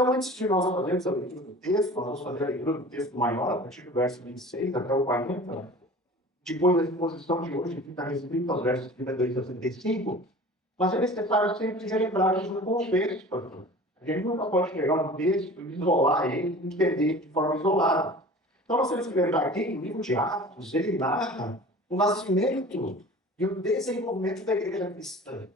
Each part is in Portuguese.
Então, antes de nós fazermos a leitura do texto, nós vamos fazer a leitura do texto maior, a partir do verso 26 até o 40. Depois da exposição de hoje, que está restrito aos versos 32 a 35, mas é necessário sempre relembrar isso no contexto, pastor. A gente nunca pode pegar um texto, isolar ele e entender de forma isolada. Então, nós temos que lembrar que no livro de Atos, ele narra o nascimento e o desenvolvimento da igreja cristã.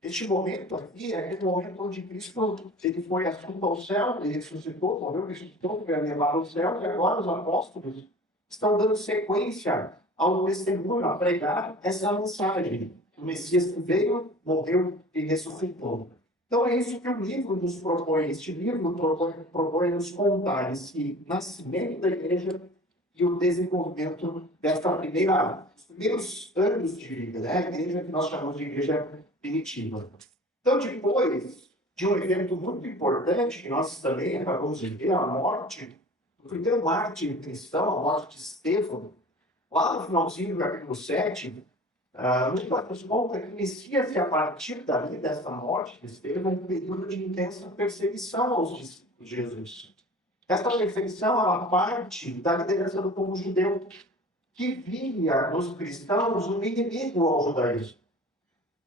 Este momento aqui é aquele momento onde Cristo ele foi assunto ao céu, ele ressuscitou, morreu, ressuscitou, foi levado ao céu, e agora os apóstolos estão dando sequência ao testemunho, a pregar essa mensagem. O Messias que veio, morreu e ressuscitou. Então é isso que o livro nos propõe. Este livro propõe nos contar esse nascimento da igreja e o desenvolvimento desta os primeiros anos de vida, né? A igreja que nós chamamos de igreja primitiva. Então, depois de um evento muito importante, que nós também acabamos de ver, a morte do primeiro mártir cristão, a morte de Estevão, lá no finalzinho do capítulo 7, nos conta que inicia-se a partir dali, dessa morte de Estevão, um período de intensa perseguição aos discípulos de Jesus. Essa perseguição era parte da liderança do povo judeu, que via nos cristãos um inimigo ao judaísmo.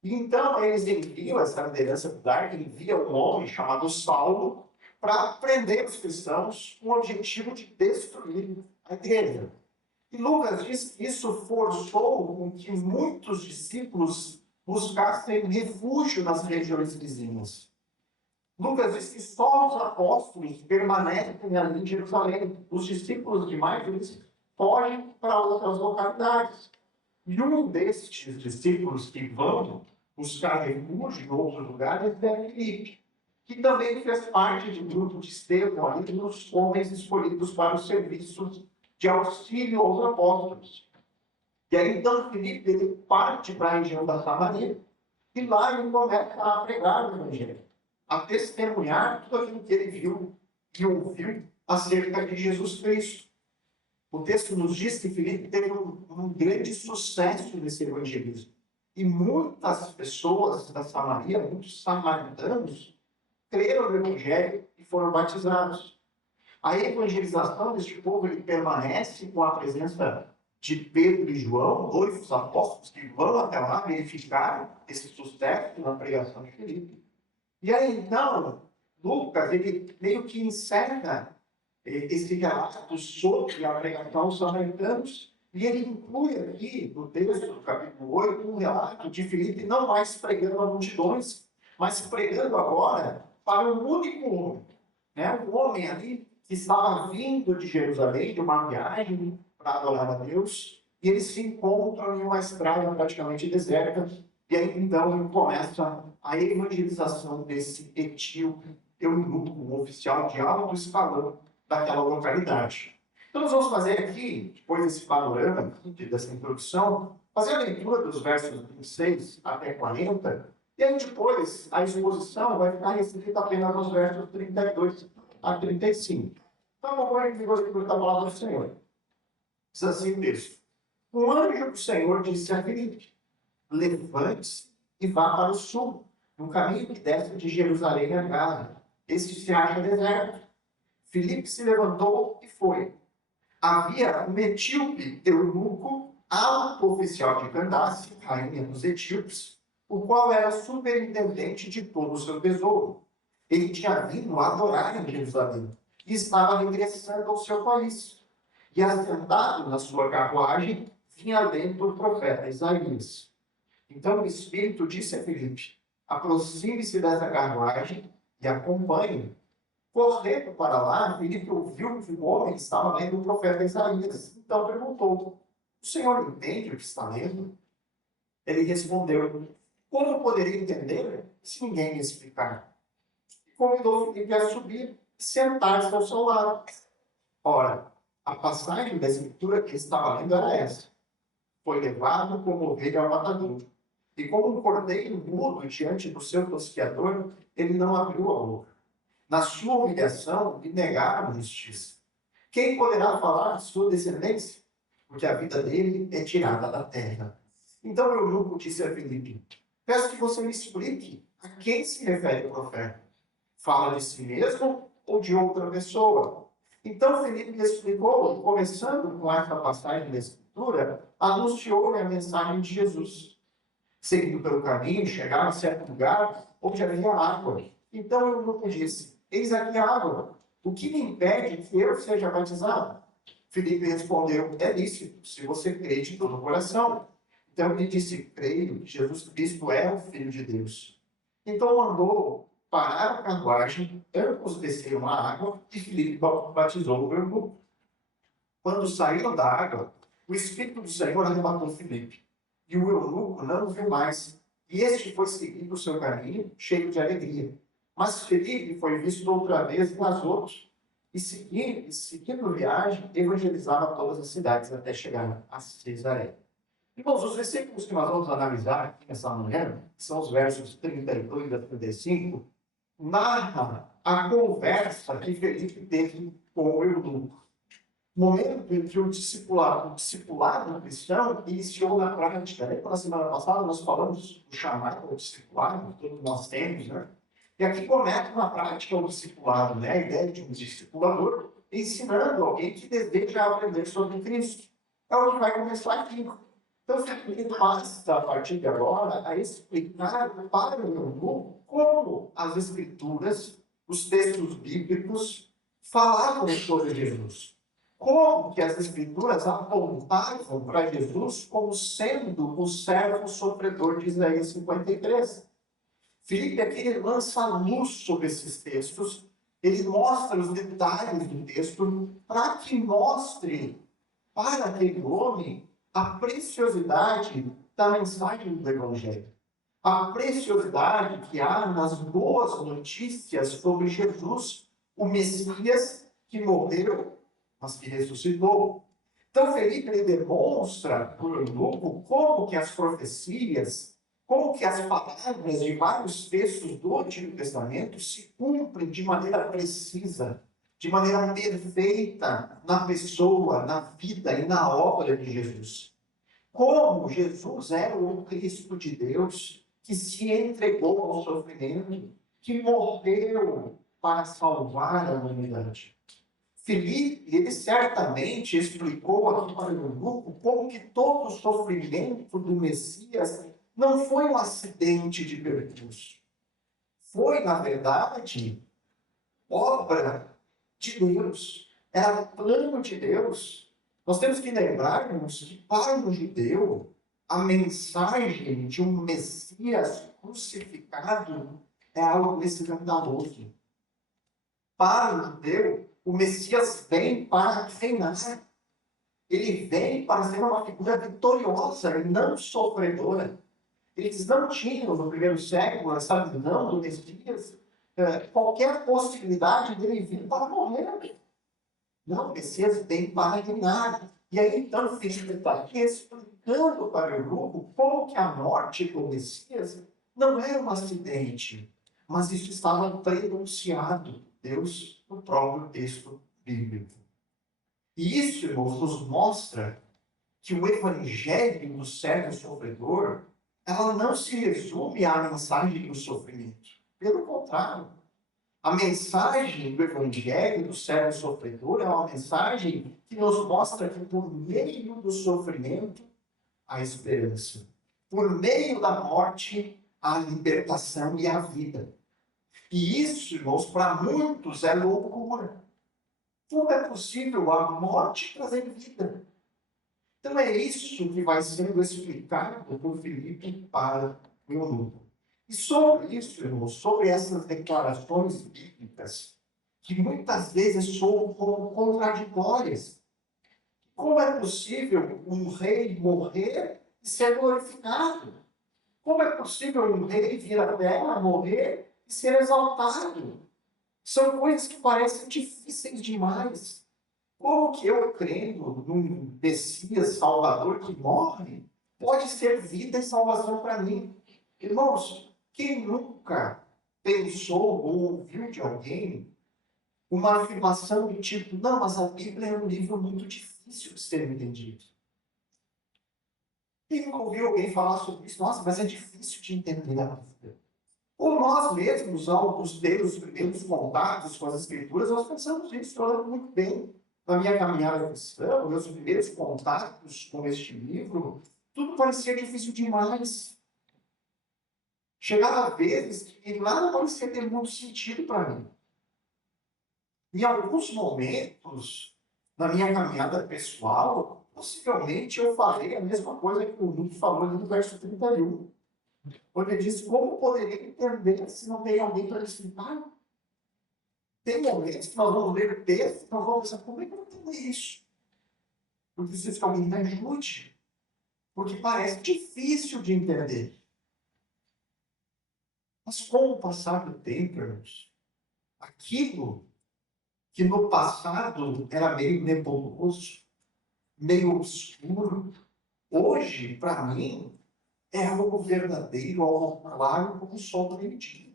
E então eles enviam, essa liderança judaica envia um homem chamado Saulo para prender os cristãos com o objetivo de destruir a igreja. E Lucas diz que isso forçou com que muitos discípulos buscassem refúgio nas regiões vizinhas. Lucas diz que só os apóstolos permanecem ali em Jerusalém. Os discípulos demais, eles fogem para outras localidades. E um destes discípulos que vão buscar refúgio em outros lugares é Filipe, que também fez parte do grupo de Estevão, ali dos homens escolhidos para o serviço de auxílio aos apóstolos. E aí, então, Filipe ele parte para a região da Samaria e lá ele começa a pregar o evangelho, a testemunhar tudo aquilo que ele viu e ouviu acerca de Jesus Cristo. O texto nos diz que Filipe teve um grande sucesso nesse evangelismo. E muitas pessoas da Samaria, muitos samaritanos, creram no evangelho e foram batizados. A evangelização deste povo ele permanece com a presença de Pedro e João, dois dos apóstolos que vão até lá verificar esse sucesso na pregação de Filipe. E aí, então, Lucas, ele meio que encerra esse relato sobre a pregação aos samaritanos, e ele inclui aqui, no texto do capítulo 8, um relato de Filipe não mais pregando a multidões, mas pregando agora para um único homem. Né? Um homem ali que estava vindo de Jerusalém, de uma viagem para adorar a Deus, e eles se encontram em uma estrada praticamente deserta, e aí então começa a evangelização desse etíope, eunuco, um oficial de alto escalão daquela localidade. Então nós vamos fazer aqui, depois desse panorama, dessa introdução, fazer a leitura dos versos 26 até 40, e aí depois a exposição vai ficar restrita apenas aos versos 32 a 35. Então acompanhe comigo a leitura da palavra do Senhor. Diz assim o texto. Um anjo do Senhor disse a Filipe, levante-se e vá para o sul, no caminho que desce de Jerusalém a Gaza. Este se acha deserto. Filipe se levantou e foi. Havia um etíope eunuco, alto oficial de Candace, rainha dos etíopes, o qual era superintendente de todo o seu tesouro. Ele tinha vindo adorar em Jerusalém e estava regressando ao seu país. E assentado na sua carruagem, vinha lendo o profeta Isaías. Então o Espírito disse a Filipe, aproxime-se dessa carruagem e acompanhe. Correndo para lá, Filipe ouviu que o homem estava lendo o profeta Isaías. Então perguntou, o senhor entende o que está lendo? Ele respondeu, como poderia entender se ninguém me explicar? E convidou Filipe a subir e sentar-se ao seu lado. Ora, a passagem da escritura que ele estava lendo era essa. Foi levado como ovelha ao matadouro. E como um cordeiro mudo diante do seu tosqueador, ele não abriu a boca. Na sua humilhação, lhe negaram a justiça. Quem poderá falar de sua descendência? Porque a vida dele é tirada da terra. Então o eunuco disse a Filipe, peço que você me explique a quem se refere o profeta. Fala de si mesmo ou de outra pessoa. Então, Felipe explicou, começando com essa passagem da Escritura, anunciou a mensagem de Jesus. Seguindo pelo caminho, chegaram a certo lugar onde havia água. Então o eunuco disse: eis aqui a água. O que me impede que eu seja batizado? Filipe respondeu: é lícito, se você crê de todo o coração. Então ele disse: creio que Jesus Cristo é o Filho de Deus. Então mandou parar a carruagem, ambos desceram a água e Filipe batizou o eunuco. Quando saíram da água, o Espírito do Senhor arrebatou Filipe, e o eunuco não o viu mais. E este foi seguindo o seu caminho, cheio de alegria. Mas Filipe foi visto outra vez em Azoto, e seguindo a viagem, evangelizava todas as cidades até chegar a Cesareia. Irmãos, os versículos que nós vamos analisar aqui nessa manhã, que são os versos 32 a 35, narram a conversa que Felipe teve com o eunuco. Momento em que o discipulado cristão iniciou na prática. Na semana passada nós falamos do chamado ao discipulado, todos nós temos, né? E aqui começa na prática o discipulado, né? A ideia de um discipulador ensinando alguém que deseja aprender sobre Cristo. É o que vai começar aqui. Então, ele passa, a partir de agora, a explicar para o eunuco como as Escrituras, os textos bíblicos, falavam sobre Jesus. Como que as Escrituras apontavam para Jesus como sendo o servo sofredor de Isaías 53. Filipe aqui ele lança luz sobre esses textos, ele mostra os detalhes do texto para que mostre para aquele homem a preciosidade da mensagem do Evangelho. A preciosidade que há nas boas notícias sobre Jesus, o Messias que morreu, mas que ressuscitou. Então, Felipe ele demonstra para o eunuco como que as profecias, como que as palavras de vários textos do Antigo Testamento se cumprem de maneira precisa, de maneira perfeita na pessoa, na vida e na obra de Jesus. Como Jesus era o Cristo de Deus, que se entregou ao sofrimento, que morreu para salvar a humanidade. Filipe, ele certamente explicou aqui para o eunuco como que todo o sofrimento do Messias não foi um acidente de percurso. Foi, na verdade, obra de Deus. Era plano de Deus. Nós temos que lembrarmos que para o judeu, a mensagem de um Messias crucificado é algo escandaloso. Para o judeu, o Messias vem para reinar. Ele vem para ser uma figura vitoriosa e não sofredora. Eles não tinham, no primeiro século, essa visão do Messias, qualquer possibilidade dele vir para morrer. Não, o Messias vem para reinar. E aí, então, o Filipe está aqui explicando para o eunuco como que a morte do Messias não era um acidente, mas isso estava prenunciado por Deus no próprio texto bíblico. E isso, irmãos, nos mostra que o evangelho do servo sofredor, ela não se resume à mensagem do sofrimento. Pelo contrário, a mensagem do evangelho do servo sofredor é uma mensagem que nos mostra que por meio do sofrimento há esperança. Por meio da morte há libertação e a vida. E isso, irmãos, para muitos é loucura. Como é possível a morte trazer vida? Então é isso que vai sendo explicado por Filipe para o eunuco. E sobre isso, irmãos, sobre essas declarações bíblicas, que muitas vezes soam como contraditórias. Como é possível um rei morrer e ser glorificado? Como é possível um rei vir à terra, morrer e ser exaltado? São coisas que parecem difíceis demais. Como que eu, crendo num Messias Salvador que morre, pode ser vida e salvação para mim? Irmãos, quem nunca pensou ou ouviu de alguém uma afirmação do tipo: não, mas a Bíblia é um livro muito difícil de ser entendido? Quem nunca ouviu alguém falar sobre isso? Nossa, mas é difícil de entender a Bíblia. Ou nós mesmos, ao ter os primeiros contatos com as Escrituras, nós pensamos isso, eu lembro muito bem na minha caminhada cristã, meus primeiros contatos com este livro, tudo parecia difícil demais. Chegava vezes que nada parecia ter muito sentido para mim. Em alguns momentos, na minha caminhada pessoal, possivelmente eu falei a mesma coisa que o Luke falou ali no verso 31. Quando ele diz, como poderia entender se não tem alguém para explicar? Tem momentos que nós vamos ler o texto e nós vamos pensar, como é que eu entendo isso? Eu preciso que alguém me ajude. Porque parece difícil de entender. Mas com o passar do tempo, irmãos, aquilo que no passado era meio nebuloso, meio obscuro, hoje, para mim, é algo verdadeiro, algo claro como o sol do meio-dia.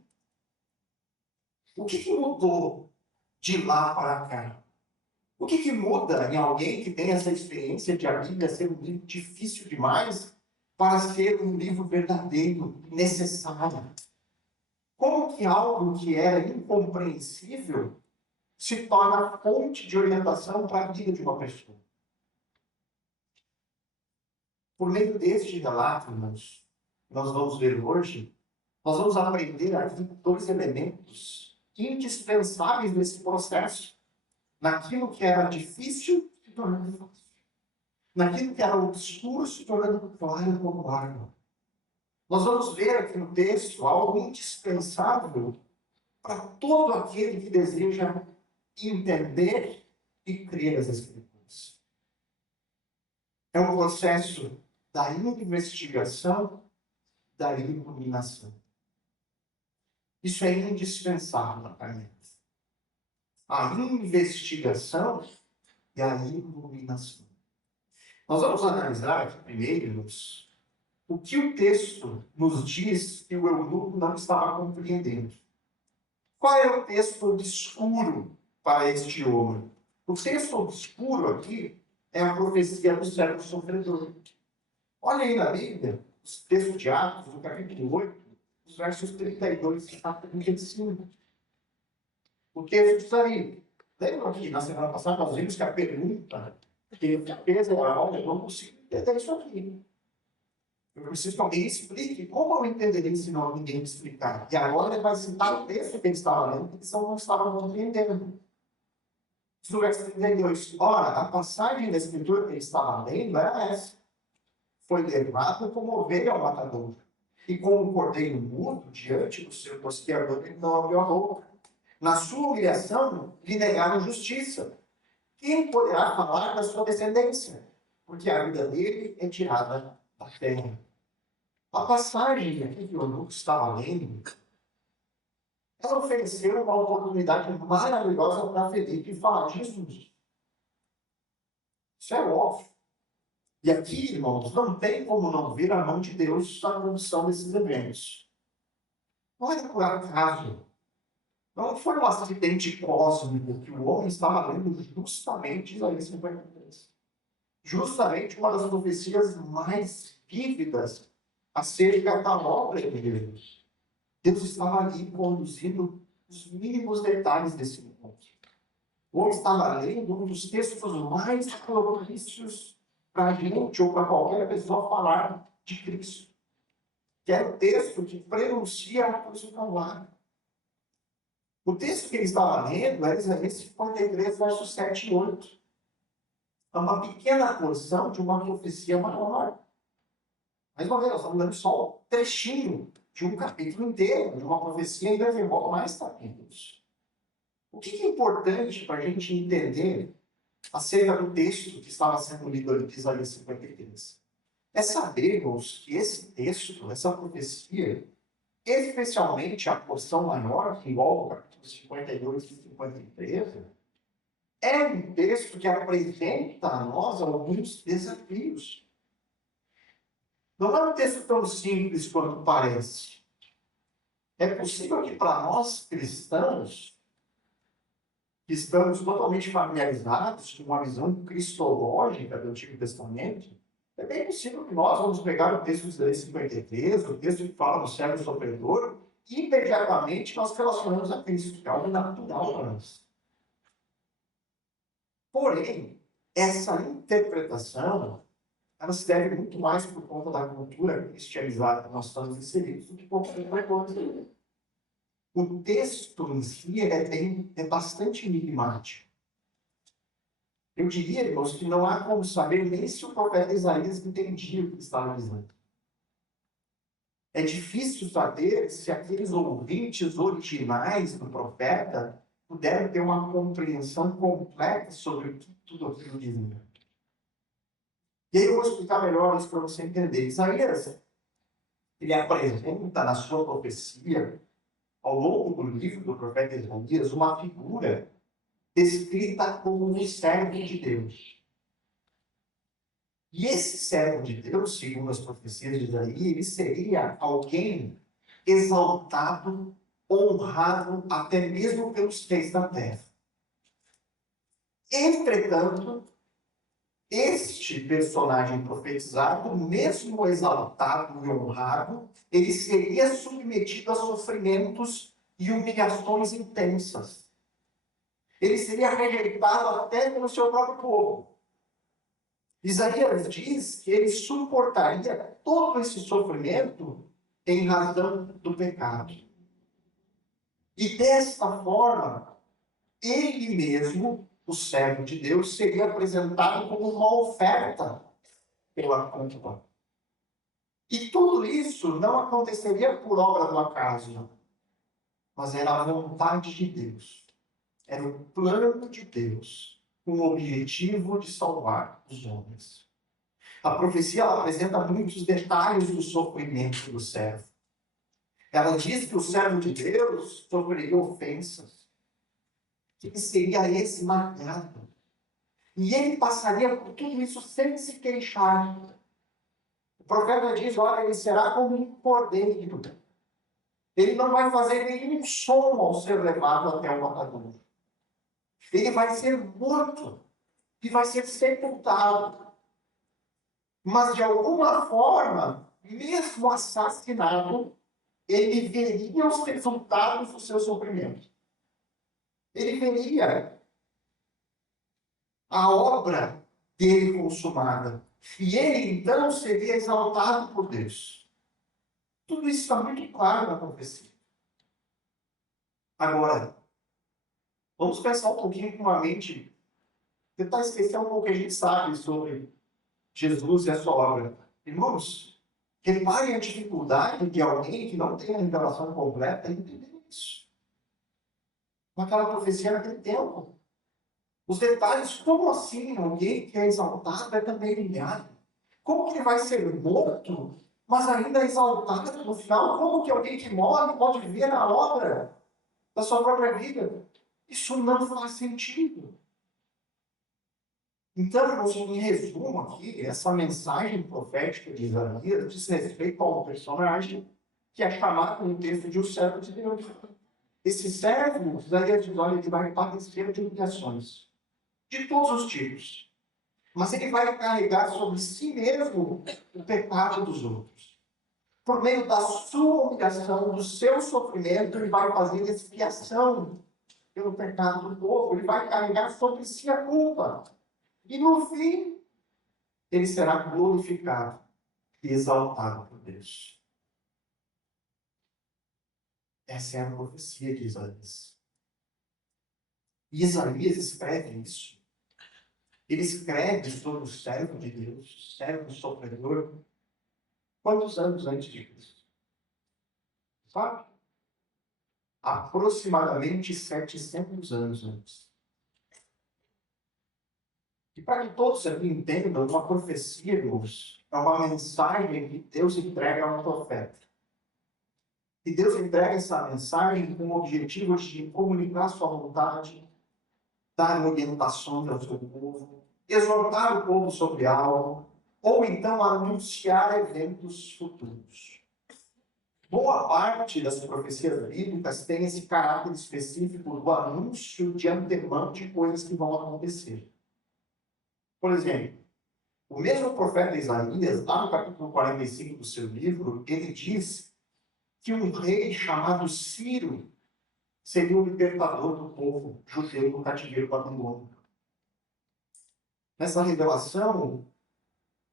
O que mudou de lá para cá? O que muda em alguém que tem essa experiência de a Bíblia ser um livro difícil demais para ser um livro verdadeiro, necessário? Como que algo que era incompreensível se torna fonte de orientação para a vida de uma pessoa? Por meio deste relato, irmãos, nós vamos ver hoje, nós vamos aprender aqui dois elementos indispensáveis nesse processo. Naquilo que era difícil, se tornando fácil. Naquilo que era obscuro, se tornando claro como água. Nós vamos ver aqui no texto algo indispensável para todo aquele que deseja entender e crer as Escrituras. É um processo da investigação, da iluminação. Isso é indispensável na caminhada. A investigação e a iluminação. Nós vamos analisar aqui primeiro o que o texto nos diz que o eunuco não estava compreendendo. Qual é o texto obscuro para este homem? O texto obscuro aqui é a profecia do servo sofredor. Olha aí na Bíblia, os textos de Atos, no capítulo 8, os versos 32 a 35. O texto diz aí, lembra que na semana passada nós vimos que a pergunta que fez era, olha, eu não consigo entender isso aqui. Eu preciso que alguém explique. Como eu entenderia se não ninguém me explicar? E agora ele vai citar o texto que ele estava lendo, porque eles não estavam compreendendo. No verso 32, ora, a passagem da Escritura que ele estava lendo era essa. Foi levado como ovelha ao matador. E como um cordeiro mudo diante do seu tosqueador, ele não abriu a boca. Na sua humilhação, lhe negaram justiça. Quem poderá falar da sua descendência? Porque a vida dele é tirada da terra. A passagem aqui que o Lucas estava lendo, ela ofereceu uma oportunidade maravilhosa para Felipe falar de Jesus. Isso é óbvio. E aqui, irmãos, não tem como não ver a mão de Deus na condução desses eventos. Não é por acaso. Não foi um acidente cósmico que o homem estava lendo justamente Isaías 53. Justamente uma das profecias mais vívidas acerca da obra de Deus. Deus estava ali conduzindo os mínimos detalhes desse encontro. O homem estava lendo um dos textos mais propícios para a gente ou para qualquer pessoa falar de Cristo. Que é o texto que prenuncia a cruz do Calvário. O texto que ele estava lendo era Isaías 53, versos 7 e 8. É uma pequena porção de uma profecia maior. Mais uma vez, nós estamos dando só um trechinho de um capítulo inteiro, de uma profecia ainda desenvolve mais capítulos. O que é importante para a gente entender acerca do texto que estava sendo lido de Isaías 53? É sabermos que esse texto, essa profecia, especialmente a porção maior, que envolve o capítulo 52 e 53, é um texto que apresenta a nós alguns desafios. Não é um texto tão simples quanto parece. É possível que para nós cristãos, que estamos totalmente familiarizados com uma visão cristológica do Antigo Testamento, é bem possível que nós vamos pegar o texto de Isaías 53, o texto que fala do servo sofredor, imediatamente nós relacionamos a Cristo, que é algo natural para nós. Porém, essa interpretação, ela se deve muito mais por conta da cultura cristianizada que nós estamos inseridos do que por outra coisa. O texto em si é bastante enigmático. Eu diria, irmãos, que não há como saber nem se o profeta Isaías entendia o que estava dizendo. É difícil saber se aqueles ouvintes originais do profeta puderam ter uma compreensão completa sobre o que tudo aquilo dizia. E aí eu vou explicar melhor isso para você entender. Isaías, ele apresenta na sua profecia, ao longo do livro do profeta Isaías, uma figura descrita como um servo de Deus. E esse servo de Deus, segundo as profecias de Isaías, ele seria alguém exaltado, honrado, até mesmo pelos reis da terra. Entretanto, este personagem profetizado, mesmo exaltado e honrado, ele seria submetido a sofrimentos e humilhações intensas. Ele seria rejeitado até pelo seu próprio povo. Isaías diz que ele suportaria todo esse sofrimento em razão do pecado. E desta forma, ele mesmo, o servo de Deus, seria apresentado como uma oferta pela culpa. E tudo isso não aconteceria por obra do acaso, mas era a vontade de Deus. Era o plano de Deus, com o objetivo de salvar os homens. A profecia ela apresenta muitos detalhes do sofrimento do servo. Ela diz que o servo de Deus sofreria ofensas, que ele seria esmagado. E ele passaria por tudo isso sem se queixar. O profeta diz, olha, ele será como um cordeiro. Ele não vai fazer nenhum som ao ser levado até o matadouro. Ele vai ser morto e vai ser sepultado. Mas, de alguma forma, mesmo assassinado, ele veria os resultados do seu sofrimento. Ele veria a obra dele consumada. E ele, então, seria exaltado por Deus. Tudo isso está muito claro na profecia. Agora, vamos pensar um pouquinho com a mente, tentar esquecer um pouco o que a gente sabe sobre Jesus e a sua obra. Irmãos, reparem a dificuldade de alguém que não tem a revelação completa em entender isso. Naquela profecia naquele tempo. Os detalhes, como assim alguém que é exaltado é também humilhado? Como que vai ser morto, mas ainda exaltado no final? Como que alguém que morre pode ver a obra da sua própria vida? Isso não faz sentido. Então, irmãos, em resumo aqui, essa mensagem profética de Isaías diz respeito a um personagem que é chamado no texto de um servo de Deus. Esse servo, Isaías diz, olha, ele vai padecer de humilhações, de todos os tipos. Mas ele vai carregar sobre si mesmo o pecado dos outros. Por meio da sua humilhação, do seu sofrimento, ele vai fazer expiação pelo pecado do povo. Ele vai carregar sobre si a culpa. E no fim, ele será glorificado e exaltado por Deus. Essa é a profecia de Isaías. E Isaías escreve isso. Ele escreve sobre o servo de Deus, o servo sofredor, quantos anos antes de Cristo? Sabe? Aproximadamente 700 anos antes. E para que todos aqui entendam, uma profecia, irmãos, é uma mensagem que Deus entrega a um profeta. E Deus entrega essa mensagem com o objetivo de comunicar sua vontade, dar orientações ao seu povo, exortar o povo sobre algo, ou então anunciar eventos futuros. Boa parte das profecias bíblicas tem esse caráter específico do anúncio de antemão de coisas que vão acontecer. Por exemplo, o mesmo profeta Isaías, lá no capítulo 45 do seu livro, ele diz que um rei chamado Ciro seria o libertador do povo judeu do cativeiro babilônico. Nessa revelação,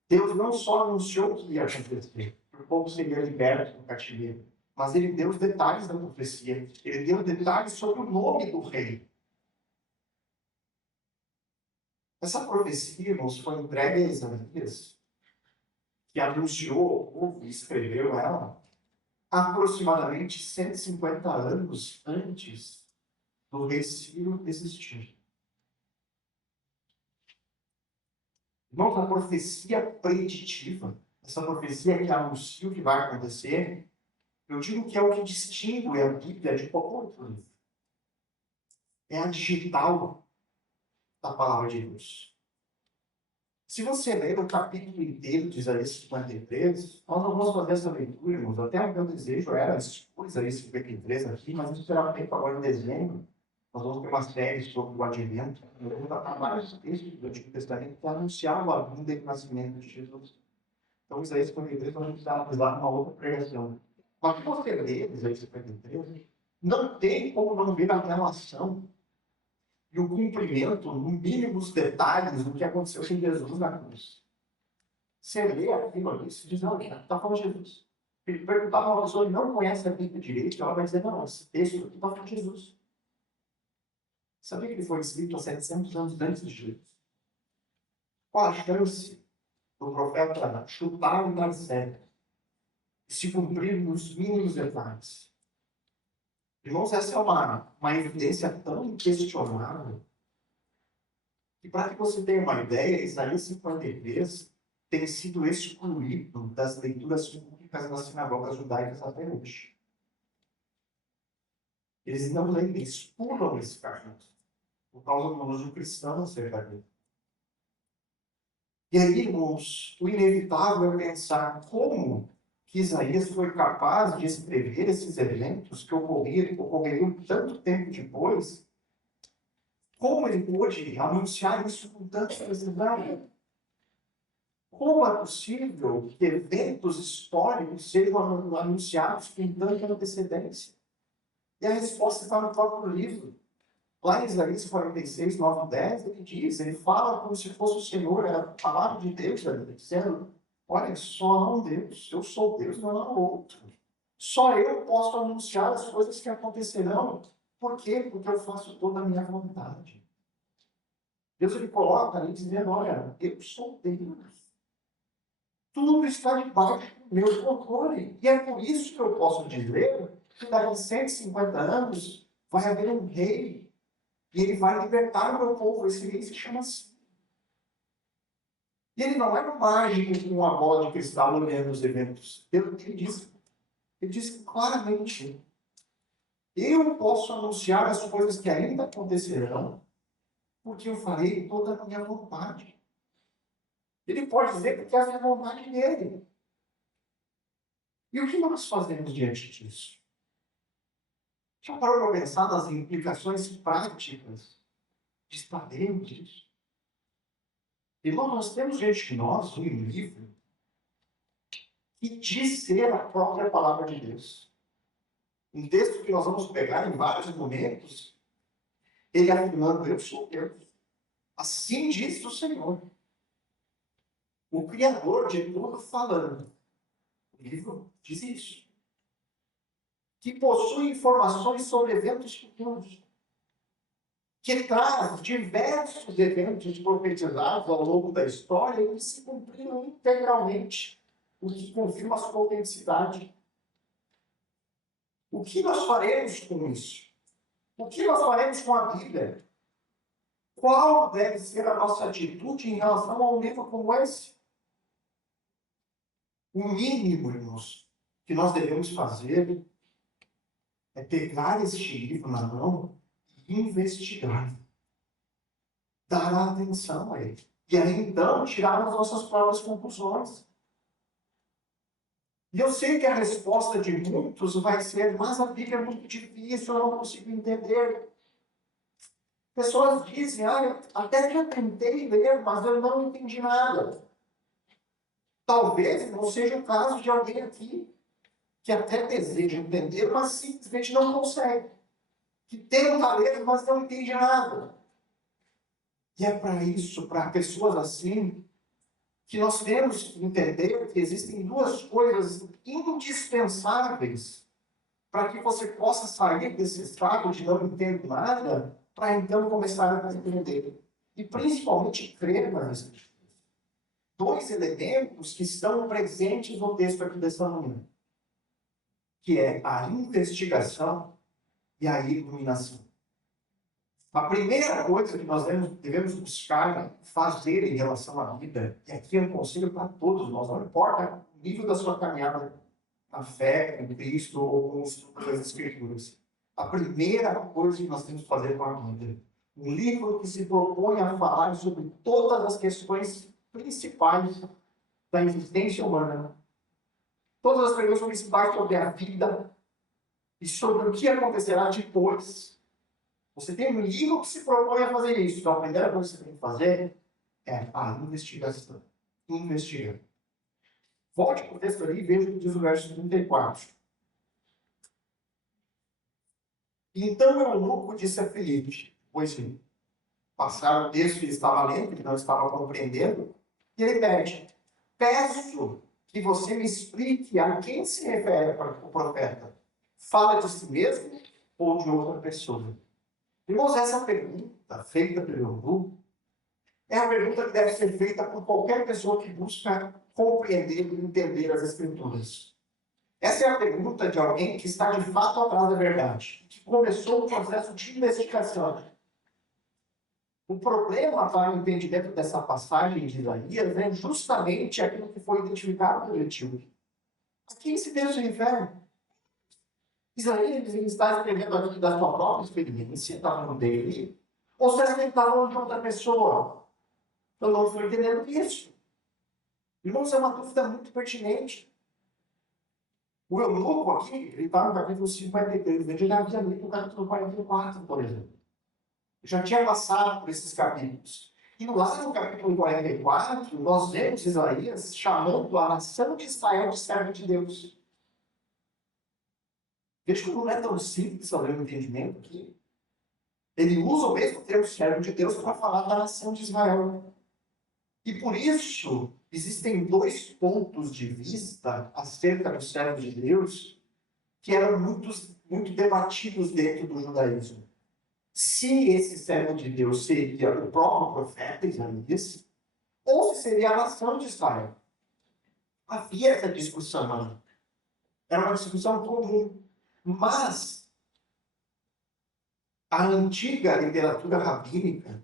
Deus não só anunciou o que ia acontecer, que o povo seria liberto do cativeiro, mas ele deu os detalhes da profecia. Ele deu detalhes sobre o nome do rei. Essa profecia, irmãos, foi entregue a Isaías, que anunciou o povo e escreveu ela aproximadamente 150 anos antes do rei Ciro existir. Irmãos, a profecia preditiva, essa profecia que anuncia o que vai acontecer, eu digo que é o que distingue a Bíblia de qualquer outro livro. É a digital da palavra de Deus. Se você ler o capítulo inteiro de Isaías 53, nós não vamos fazer essa leitura, irmãos. Até o meu desejo era expor Isaías 53 aqui, mas isso será feito agora em dezembro. Nós vamos ter uma série sobre o advento. Nós vamos tratar vários textos do Antigo Testamento que anunciavam a vinda e o nascimento de Jesus. Então, Isaías 53 nós vamos usar numa outra pregação. Mas se você ler Isaías 53, não tem como não ver a relação e o cumprimento, no mínimo, dos detalhes do que aconteceu com Jesus na cruz. Você lê aquilo ali, se diz, não, está falando de Jesus. Ele perguntar para uma pessoa que não conhece a Bíblia direito, ela vai dizer, não, esse texto aqui está falando de Jesus. Sabia que ele foi escrito há 700 anos antes de Jesus? Qual a chance do profeta chutar o travesseiro e se cumprir nos mínimos detalhes? Irmãos, essa é uma evidência tão inquestionável que, para que você tenha uma ideia, Isaías 53 tem sido excluído das leituras públicas nas sinagogas judaicas até hoje. Eles não leem, eles pulam esse capítulo por causa do uso cristão acerca dele. E aí, irmãos, o inevitável é pensar como que Isaías foi capaz de escrever esses eventos que ocorreriam tanto tempo depois. Como ele pôde anunciar isso com tanta precisão? Como é possível que eventos históricos sejam anunciados com tanta antecedência? E a resposta está no próprio livro. Lá em Isaías 46, 9 e 10, ele fala como se fosse o Senhor, era a palavra de Deus, dizendo, olha, só há um Deus, eu sou Deus, não há outro. Só eu posso anunciar as coisas que acontecerão. Por quê? Porque eu faço toda a minha vontade. Deus ele coloca ali dizendo, olha, eu sou Deus. Tudo está debaixo do meu controle. E é por isso que eu posso dizer que daqui a 150 anos vai haver um rei e ele vai libertar o meu povo. Esse rei se chama assim. E ele não é um mágico com uma bola de cristal olhando os eventos. Ele diz claramente, eu posso anunciar as coisas que ainda acontecerão, porque eu farei toda a minha vontade. Ele pode dizer porque é a vontade dele. E o que nós fazemos diante disso? Já parou para pensar nas implicações práticas de sabermos disso? Irmão, nós temos diante de nós um livro que diz ser a própria palavra de Deus. Um texto que nós vamos pegar em vários momentos, ele afirmando, eu sou Deus. Assim diz o Senhor. O Criador de tudo falando. O livro diz isso. Que possui informações sobre eventos futuros. Que traz diversos eventos profetizados ao longo da história e que se cumpriram integralmente, o que confirma a sua autenticidade. O que nós faremos com isso? O que nós faremos com a Bíblia? Qual deve ser a nossa atitude em relação a um livro como esse? O mínimo, irmãos, que nós devemos fazer é pegar este livro na mão e investigar. Dar atenção a ele. E aí, então, tirar as nossas próprias conclusões. E eu sei que a resposta de muitos vai ser, mas a Bíblia é muito difícil, eu não consigo entender. Pessoas dizem, eu até já tentei ler, mas eu não entendi nada. Talvez não seja o caso de alguém aqui que até deseja entender, mas simplesmente não consegue. Que tem um talento, mas não entende nada. E é para isso, para pessoas assim, que nós temos que entender que existem duas coisas indispensáveis para que você possa sair desse estado de não entender nada, para então começar a entender. E principalmente crer nas Escrituras. Dois elementos que estão presentes no texto aqui dessa manhã, que é a investigação e a iluminação. A primeira coisa que nós devemos buscar fazer em relação à vida, e aqui é um conselho para todos nós, não importa o nível da sua caminhada na fé, em Cristo ou com o estudo das Escrituras. A primeira coisa que nós temos que fazer com a vida, um livro que se propõe a falar sobre todas as questões principais da existência humana, todas as perguntas principais sobre a vida e sobre o que acontecerá depois. Você tem um livro que se propõe a fazer isso. Então, a primeira coisa que você tem que fazer é a investigação. Investigar. Volte para o texto ali e veja o que diz o verso 34. Então, o eunuco disse a Filipe, pois passaram o texto que ele estava lendo, que não estava compreendendo, e ele pede, peço que você me explique a quem se refere o profeta. Fala de si mesmo ou de outra pessoa? Irmãos, essa pergunta feita pelo eunuco é a pergunta que deve ser feita por qualquer pessoa que busca compreender e entender as Escrituras. Essa é a pergunta de alguém que está de fato atrás da verdade, que começou o processo de investigação. O problema para o entendimento dessa passagem de Isaías é justamente aquilo que foi identificado por Etíope. A quem esse texto se refere? Isaías está escrevendo aqui da sua própria experiência, está falando dele, ou será que ele está falando de outra pessoa? Eu não estou entendendo isso. Irmãos, é uma dúvida muito pertinente. O eunuco aqui, ele está no capítulo 53, ele já havia lido o capítulo 44, por exemplo. Já tinha passado por esses capítulos. E lá no capítulo 44, nós vemos Isaías chamando a nação de Israel de servo de Deus. Veja como não é tão simples fazer um entendimento aqui. Ele usa o mesmo termo servo de Deus para falar da nação de Israel. E por isso, existem dois pontos de vista acerca do servo de Deus que eram muito debatidos dentro do judaísmo. Se esse servo de Deus seria o próprio profeta Isaías, ou se seria a nação de Israel. Havia essa discussão. Era uma discussão comum. Mas a antiga literatura rabínica,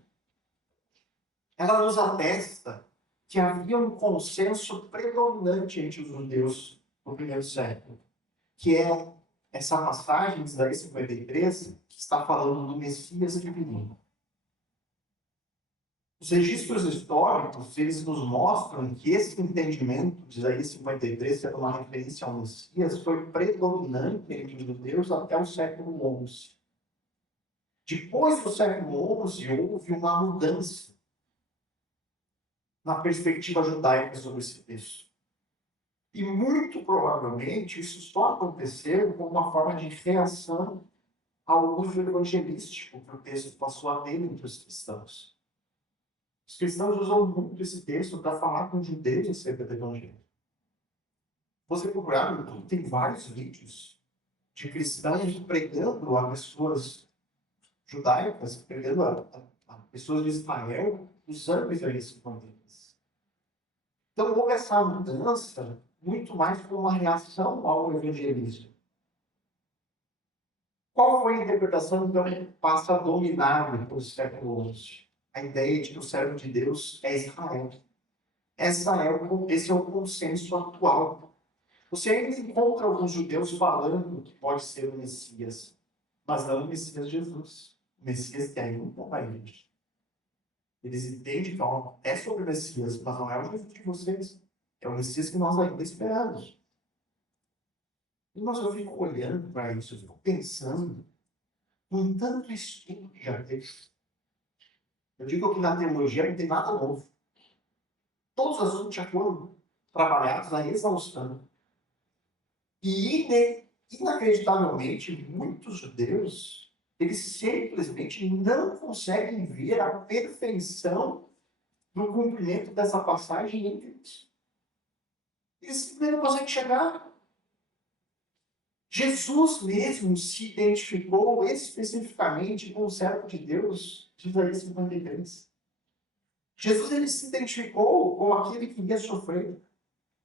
ela nos atesta que havia um consenso predominante entre os judeus no primeiro século, que é essa passagem de Isaías 53, que está falando do Messias divino. Os registros históricos, eles nos mostram que esse entendimento de Isaías 53 ser uma referência ao Messias foi predominante entre os judeus até o século XI. Depois do século XI, houve uma mudança na perspectiva judaica sobre esse texto. E muito provavelmente isso só aconteceu como uma forma de reação ao uso evangelístico que o texto passou a ter entre os cristãos. Os cristãos usam muito esse texto para falar com os judeus acerca do evangelho. Você procurar no YouTube, tem vários vídeos de cristãos pregando a pessoas judaicas, pregando a pessoas de Israel, usando Isaías 53. Então houve essa mudança muito mais como uma reação ao evangelismo. Qual foi a interpretação, então, que passa a dominar depois do século XI? A ideia de que o servo de Deus é Israel. Esse é o consenso atual. Você ainda encontra alguns judeus falando que pode ser o Messias, mas não o Messias Jesus. O Messias que ainda vai vir. Eles entendem que é sobre o Messias, mas não é o Jesus de vocês. É o Messias que nós ainda esperamos. E eu fico olhando para isso, eu fico pensando, com tanto estudo que já teve. Eu digo que na teologia não tem nada novo. Todos os assuntos já foram trabalhados na exaustão. E inacreditavelmente, muitos judeus, eles simplesmente não conseguem ver a perfeição do cumprimento dessa passagem em Cristo. Eles simplesmente não conseguem chegar. Jesus mesmo se identificou especificamente com o servo de Deus, de Isaías 53. Jesus ele se identificou com aquele que ia sofrer,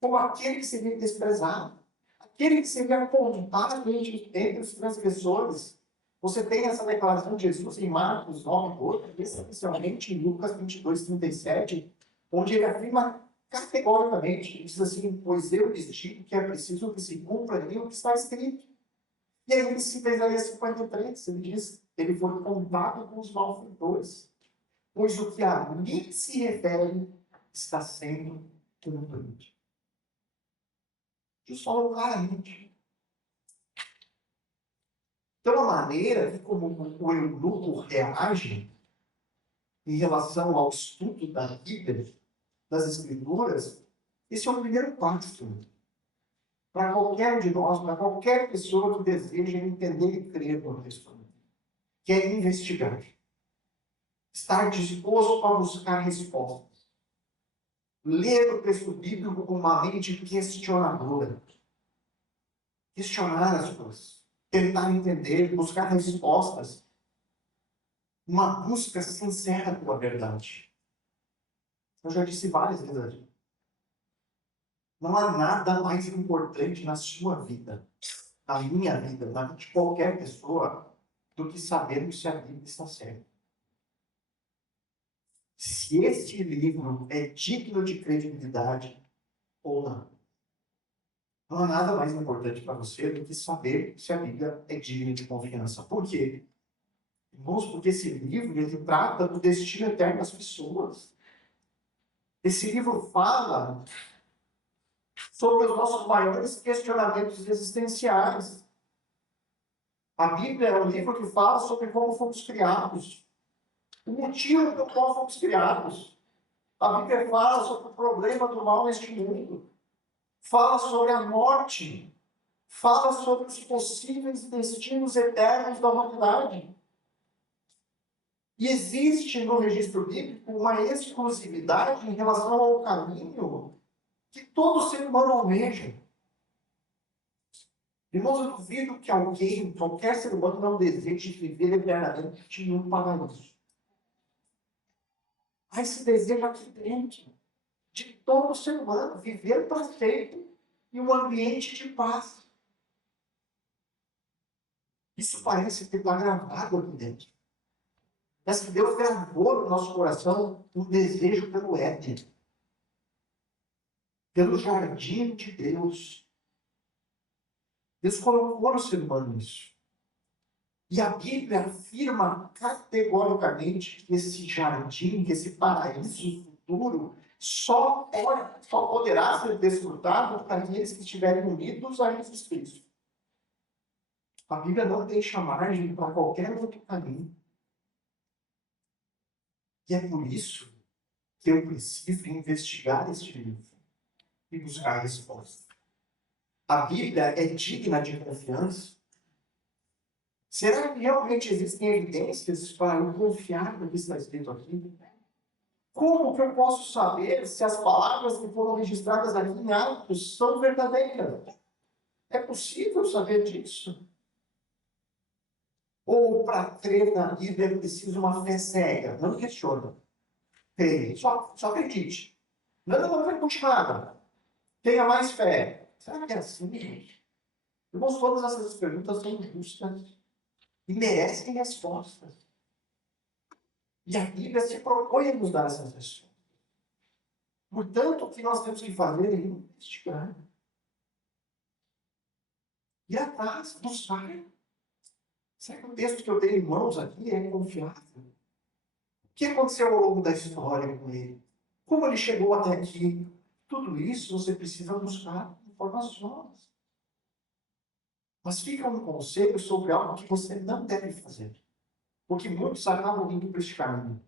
com aquele que seria desprezado, aquele que seria apontado entre os transgressores. Você tem essa declaração de Jesus em Marcos 9, 12, especialmente em Lucas 22, 37, onde ele afirma categoricamente, diz assim, pois eu lhes digo que é preciso que se cumpra ali o que está escrito. E aí ele cita Isaías 53, ele diz, ele foi contado com os malfeitores, pois o que a mim se refere está sendo cumprido. Jesus falou claramente. Então, a maneira que como o eunuco reage em relação ao estudo da Bíblia, das Escrituras, esse é o primeiro passo para qualquer um de nós, para qualquer pessoa que deseja entender e crer no texto, que é investigar. Estar disposto a buscar respostas. Ler o texto bíblico com uma mente questionadora. Questionar as coisas. Tentar entender, buscar respostas. Uma busca sincera pela verdade. Eu já disse várias vezes aqui. Não há nada mais importante na sua vida, na minha vida, na vida de qualquer pessoa, do que sabermos se a Bíblia está certa. Se este livro é digno de credibilidade ou não. Não há nada mais importante para você do que saber se a Bíblia é digna de confiança. Por quê? Irmãos, porque esse livro ele trata do destino eterno das pessoas. Esse livro fala sobre os nossos maiores questionamentos existenciais. A Bíblia é um livro que fala sobre como fomos criados, o motivo pelo qual fomos criados. A Bíblia fala sobre o problema do mal neste mundo, fala sobre a morte, fala sobre os possíveis destinos eternos da humanidade. E existe no registro bíblico uma exclusividade em relação ao caminho que todo ser humano almeja. Irmãos, eu duvido que alguém, qualquer ser humano, não deseje viver eternamente em um paraíso. Há esse desejo aqui dentro, de todo ser humano, viver perfeito em um ambiente de paz. Isso parece que está gravado aqui dentro. Mas que Deus gravou no nosso coração um desejo pelo Éden, pelo jardim de Deus. Deus colocou no ser humano isso. E a Bíblia afirma categoricamente que esse jardim, que esse paraíso futuro, só poderá ser desfrutado para aqueles que estiverem unidos a Jesus Cristo. A Bíblia não deixa margem para qualquer outro caminho. E é por isso que eu preciso investigar este livro e buscar resposta. A Bíblia é digna de confiança? Será que realmente existem evidências para eu confiar no que está escrito aqui? Como que eu posso saber se as palavras que foram registradas aqui em Atos são verdadeiras? É possível saber disso? Ou para crer na Bíblia é preciso uma fé cega? Não questiona. Creia, só acredite. Não vai continuar. Tenha mais fé. Será que é assim? Irmãos, todas essas perguntas são justas e merecem respostas. E a Bíblia se propõe a nos dar essas respostas. Portanto, o que nós temos que fazer é investigar. Ir atrás, buscar. Será que o texto que eu tenho em mãos aqui é confiável? O que aconteceu ao longo da história com ele? Como ele chegou até aqui? Tudo isso você precisa buscar informações. Mas fica um conselho sobre algo que você não deve fazer. Porque muitos acabam indo para este caminho.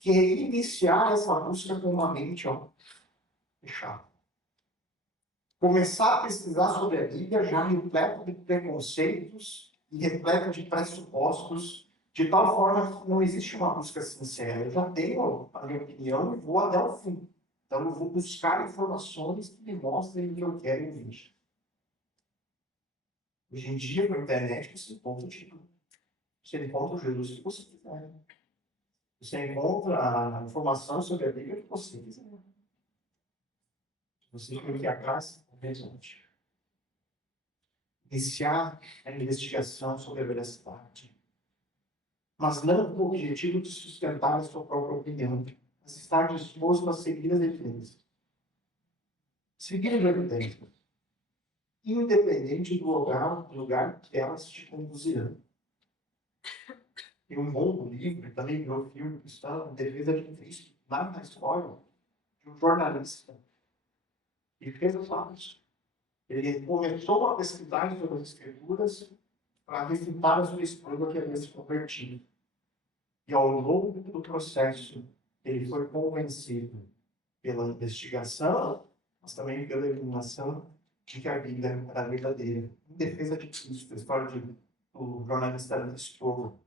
Que é iniciar essa busca com uma mente fechada. começar a pesquisar sobre a Bíblia já repleto de preconceitos e repleto de pressupostos, de tal forma que não existe uma busca sincera. Eu já tenho a minha opinião e vou até o fim. Então, eu vou buscar informações que me mostrem o que eu quero ouvir. Hoje em dia, com a internet, você encontra tudo. Você encontra o Jesus que você quiser. Você encontra a informação sobre a Bíblia que você quiser. Você tem que ir atrás do horizonte. Iniciar a investigação sobre a veracidade. Mas não com o objetivo de sustentar a sua própria opinião, mas estar disposto a seguir as evidências. Seguir as evidências. Independente do lugar que elas te conduzirão. Tem um bom livro, também virou filme cristão, Em Defesa de Cristo, lá na história, de um jornalista. Ele fez os fatos. Ele começou a pesquisar sobre as escrituras para refutar a sua esposa que havia se convertido. E ao longo do processo, ele foi convencido pela investigação, mas também pela iluminação, de que a Bíblia era verdadeira. Em defesa de Cristo, a história do jornalista Stroll.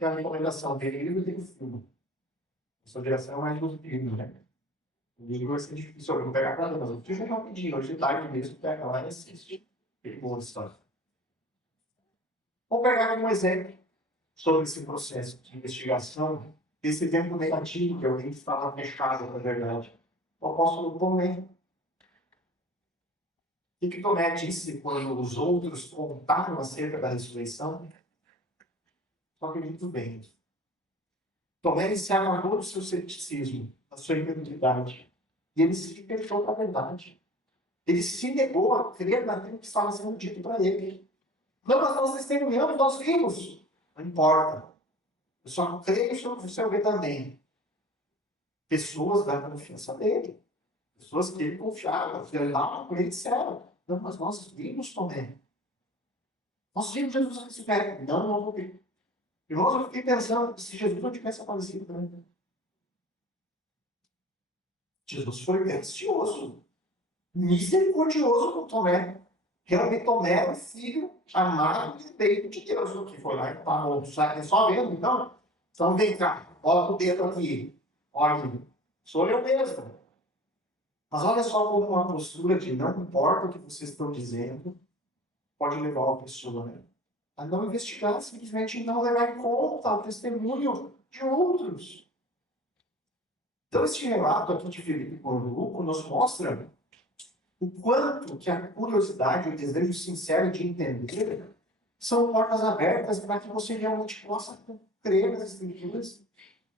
E a recomendação dele, livro tem filme. A sua direção é mais do filme, né? O livro vai ser difícil, eu vou pegar cada mas o filme é rapidinho, hoje de tarde mesmo, pega lá e assiste. Que boa história. Vou pegar aqui um exemplo sobre esse processo de investigação, desse exemplo negativo, que eu tenho que falar fechado, na verdade. O apóstolo Tomé. O que Tomé disse quando os outros contaram acerca da ressurreição? Só que muito bem. Tomé se agarrou do seu ceticismo, da sua incredulidade. E ele se fechou para a verdade. Ele se negou a crer naquilo que estava sendo dito para ele. Não, mas nós testemunhamos, nós vimos. Não importa. Eu só creio sobre o seu ver também. Pessoas da confiança dele. Pessoas que ele confiava. Lá com ele disseram. Não, mas nós vimos também. Nós vimos Jesus ressuscitado. Não vou ver. Irmãos, eu fiquei pensando, se Jesus não tivesse aparecido para mim. Jesus foi gracioso, misericordioso com Tomé. Realmente Tomé é o filho amado e feito de Deus, o que foi lá e parou. Só vendo, então vem cá, olha o dedo aqui. Olha, sou eu mesmo. Mas olha só como uma postura de não importa o que vocês estão dizendo, pode levar uma pessoa, né? A não investigar, simplesmente não levar em conta o testemunho de outros. Então, esse relato aqui de Filipe com Lucas nos mostra o quanto que a curiosidade e o desejo sincero de entender são portas abertas para que você realmente possa crer nas Escrituras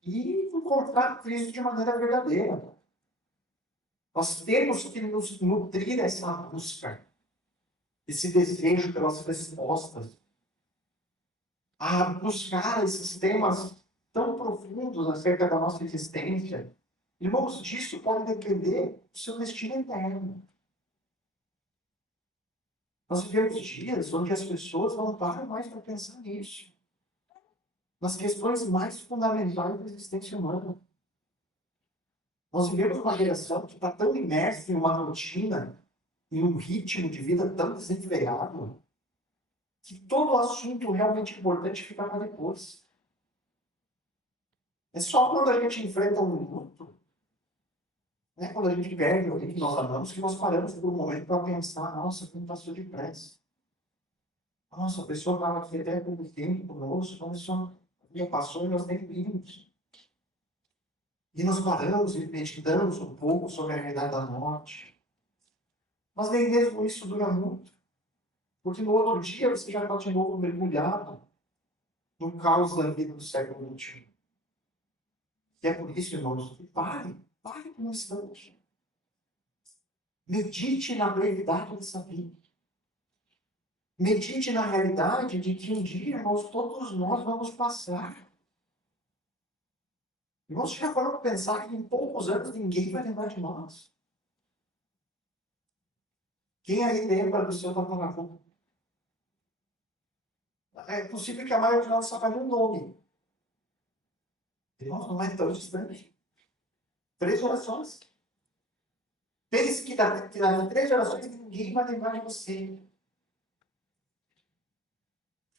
e encontrar Cristo de maneira verdadeira. Nós temos que nos nutrir essa busca, esse desejo pelas respostas, a buscar esses temas tão profundos acerca da nossa existência. Irmãos, disso pode depender do seu destino eterno. Nós vivemos dias onde as pessoas não param mais para pensar nisso. Nas questões mais fundamentais da existência humana. Nós vivemos uma geração que está tão imersa em uma rotina, em um ritmo de vida tão desenfreado, que todo assunto realmente importante fica para depois. É só quando a gente enfrenta um luto, né, quando a gente perde alguém que nós amamos, que nós paramos por um momento para pensar, nossa, como passou depressa. Nossa, a pessoa estava aqui até pouco tempo conosco, mas só passou e nós nem vimos. E nós paramos e meditamos um pouco sobre a realidade da morte. Mas nem mesmo isso dura muito. Porque no outro dia você já está de novo mergulhado no caos da vida do século XXI. E é por isso, irmãos, que pare por um instante. Medite na brevidade dessa vida. Medite na realidade de que um dia, irmãos, todos nós vamos passar. Irmãos, já foram para pensar que em poucos anos ninguém vai lembrar de nós. Quem aí lembra do seu tataravô? É possível que a maioria de nós saiba um nome. Irmãos, não é tão distante. 3 gerações. Pense que daqui 3 gerações ninguém vai lembrar de você.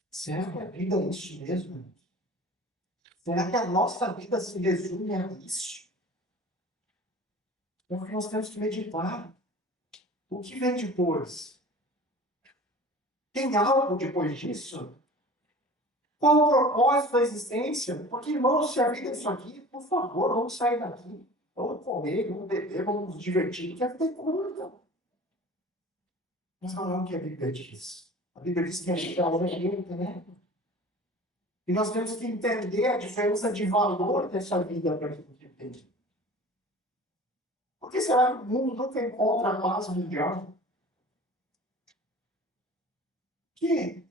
Será que a vida é isso mesmo? Será que a nossa vida se resume a isso? É o que nós temos que meditar. O que vem depois? Tem algo depois disso? Qual o propósito da existência? Porque, irmãos, se a vida é isso aqui, por favor, vamos sair daqui. Vamos comer, vamos beber, vamos nos divertir, porque a vida é curta. Mas não é o que a Bíblia diz. A Bíblia diz que a vida é hora de né? E nós temos que entender a diferença de valor dessa vida para a gente entender. Por que será que o mundo nunca encontra a paz mundial? Por quê?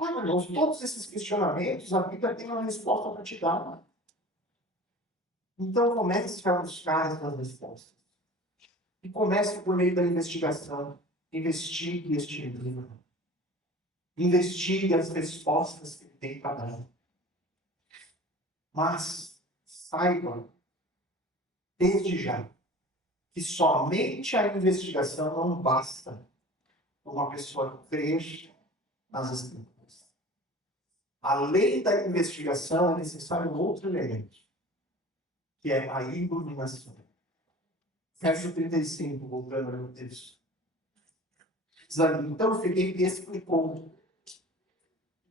Irmãos, todos esses questionamentos, a Bíblia tem uma resposta para te dar. Então comece a buscar essas respostas. E comece por meio da investigação. Investigue este livro. Investigue as respostas que ele tem para dar. Mas saiba, desde já, que somente a investigação não basta para uma pessoa crer nas Escrituras. Além da investigação, é necessário um outro elemento, que é a iluminação. Verso 35, voltando ao texto. Então Felipe explicou.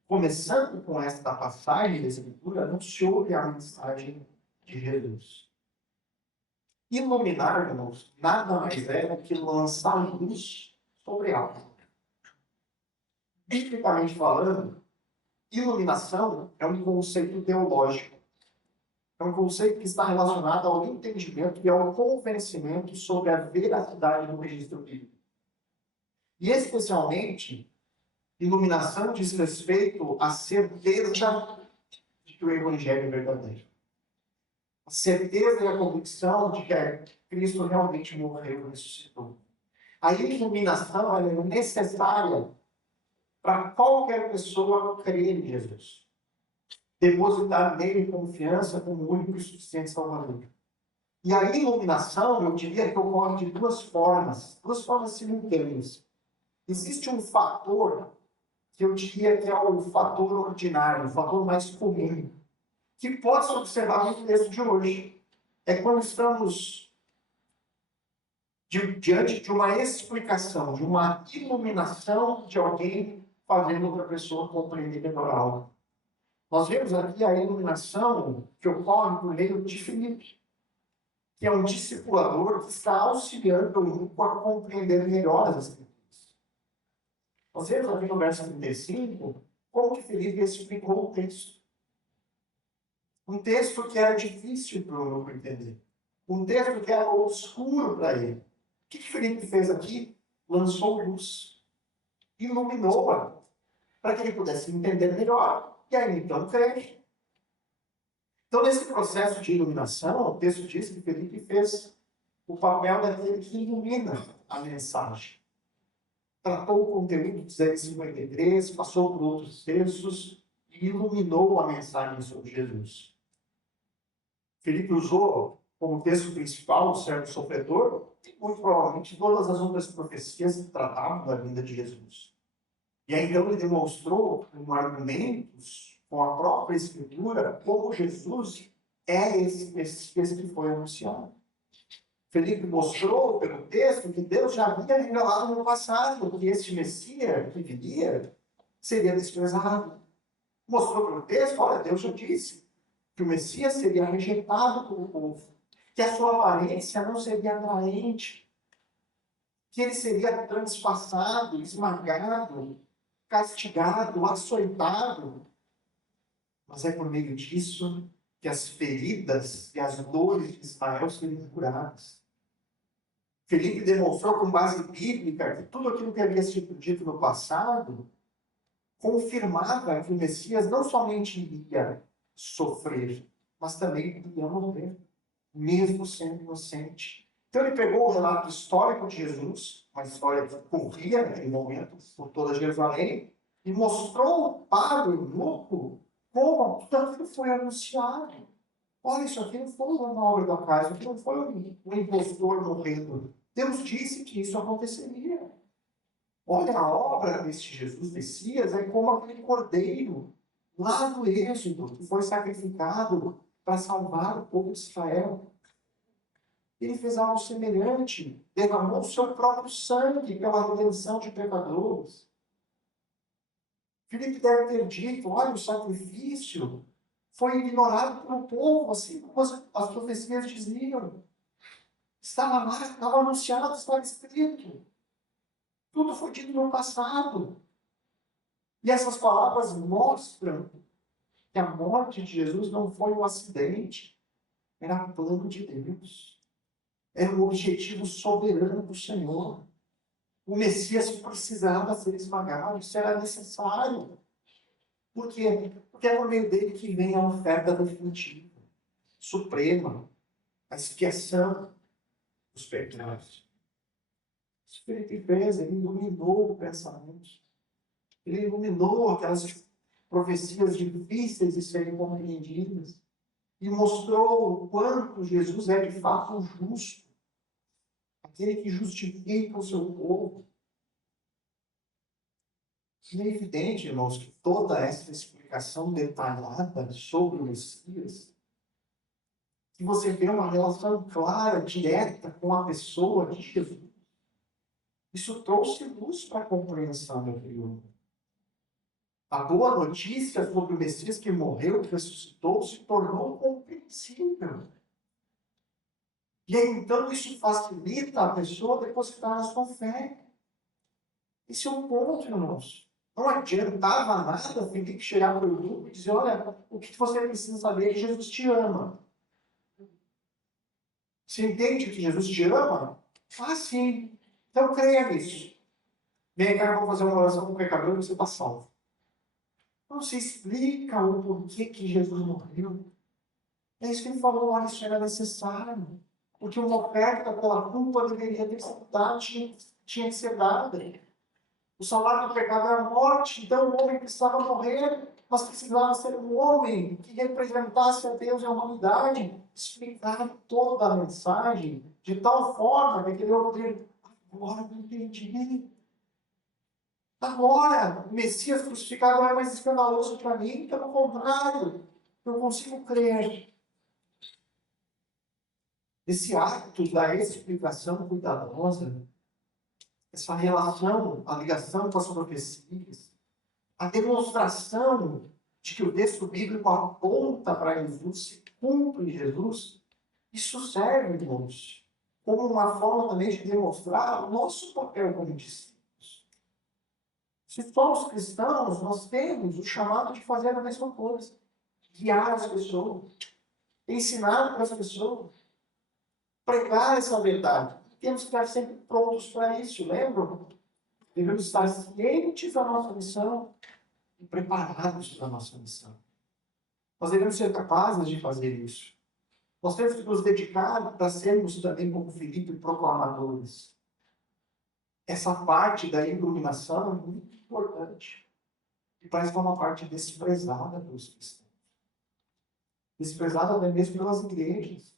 Começando com esta passagem da Escritura, anunciou-lhe a mensagem de Jesus. Iluminar, irmãos, nada mais é do que lançar luz sobre algo. Biblicamente falando, iluminação é um conceito teológico. É um conceito que está relacionado ao entendimento e ao convencimento sobre a veracidade do registro bíblico. E, especialmente, iluminação diz respeito à certeza de que o Evangelho é verdadeiro. A certeza e a convicção de que Cristo realmente morreu e ressuscitou. A iluminação é necessária para qualquer pessoa crer em Jesus. Depositar nele confiança como o único e suficiente Salvador. E a iluminação, eu diria que ocorre de duas formas simultâneas. Existe um fator que eu diria que é o fator ordinário, o fator mais comum, que pode ser observado no texto de hoje. É quando estamos diante de uma explicação, de uma iluminação de alguém fazendo outra pessoa compreender melhor algo. Nós vemos aqui a iluminação que ocorre por meio de Filipe, que é um discipulador que está auxiliando o grupo a compreender melhor as Escrituras. Nós vemos aqui no verso 35 como que Filipe explicou o texto. Um texto que era difícil para o grupo entender. Um texto que era obscuro para ele. O que Filipe fez aqui? Lançou luz. Iluminou-a para que ele pudesse entender melhor. E aí, então, crê. Então, nesse processo de iluminação, o texto diz que Filipe fez o papel daquele que ilumina a mensagem. Tratou o conteúdo de Isaías 53, passou por outros textos e iluminou a mensagem sobre Jesus. Filipe usou como texto principal o servo sofredor e, muito provavelmente, todas as outras profecias que tratavam da vinda de Jesus. E aí, então, ele demonstrou com argumentos, com a própria Escritura, como Jesus é esse que foi anunciado. Filipe mostrou pelo texto que Deus já havia revelado no passado que este Messias que viria seria desprezado. Mostrou pelo texto, olha, Deus já disse que o Messias seria rejeitado pelo povo, que a sua aparência não seria atraente, que ele seria transpassado, esmagado, castigado, açoitado. Mas é por meio disso que as feridas e as dores de Israel seriam curadas. Filipe demonstrou com base bíblica que tudo aquilo que havia sido dito no passado confirmava que o Messias não somente iria sofrer, mas também iria morrer, mesmo sendo inocente. Então ele pegou o relato histórico de Jesus, uma história que corria naquele momento por toda Jerusalém, e mostrou para o eunuco como tudo aquilo foi anunciado. Olha, isso aqui não foi uma obra do acaso, isso aqui não foi um impostor morrendo. Deus disse que isso aconteceria. Olha, a obra deste Jesus Messias é como aquele cordeiro lá do Êxodo, que foi sacrificado para salvar o povo de Israel. Ele fez algo semelhante, derramou o seu próprio sangue pela redenção de pecadores. Filipe deve ter dito, olha, o sacrifício foi ignorado pelo povo, assim como as profecias diziam. Estava lá, estava anunciado, estava escrito. Tudo foi dito no passado. E essas palavras mostram que a morte de Jesus não foi um acidente, era plano de Deus. Era um objetivo soberano do Senhor. O Messias precisava ser esmagado, isso era necessário. Por quê? Porque é por meio dele que vem a oferta definitiva, suprema, a expiação dos pecados. Isso que ele fez, ele iluminou o pensamento. Ele iluminou aquelas profecias difíceis de serem compreendidas. E mostrou o quanto Jesus é de fato justo. Aquele que justifica o seu povo. E é evidente, irmãos, que toda essa explicação detalhada sobre o Messias, que você vê uma relação clara, direta com a pessoa de Jesus, isso trouxe luz para a compreensão daquele homem. A boa notícia sobre o Messias que morreu e ressuscitou se tornou compreensível. E aí, então, isso facilita a pessoa depositar a sua fé. Esse é um ponto, irmãos. Não adiantava nada Felipe chegar para o grupo e dizer, olha, o que você precisa saber é que Jesus te ama. Você entende que Jesus te ama? Ah, sim. Então creia nisso. Vem cá, eu vou fazer uma oração com o pecador e você está salvo. Não se explica o porquê que Jesus morreu. É isso que ele falou, olha, isso era necessário. Porque uma oferta pela culpa deveria ter sido dada, tinha que ser dada. O salário do pecado é a morte, então o homem precisava morrer, mas precisava ser um homem que representasse a Deus e a humanidade, explicar toda a mensagem de tal forma que aquele homem dizer, agora eu entendi. Agora, o Messias crucificado não é mais escandaloso para mim, pelo contrário, eu consigo crer. Esse ato da explicação cuidadosa, essa relação, a ligação com as profecias, a demonstração de que o texto bíblico aponta para Jesus, se cumpre em Jesus, isso serve, irmãos, como uma forma também de demonstrar o nosso papel como discípulos. Se somos cristãos, nós temos o chamado de fazer a mesma coisa. Guiar as pessoas, ensinar para as pessoas, pregar essa verdade. Temos que estar sempre prontos para isso, lembram? Devemos estar cientes da nossa missão e preparados para a nossa missão. Nós devemos ser capazes de fazer isso. Nós temos que nos dedicar para sermos também, como Filipe, proclamadores. Essa parte da iluminação é muito importante. E parece que é uma parte desprezada pelos cristãos. Desprezada até mesmo pelas igrejas.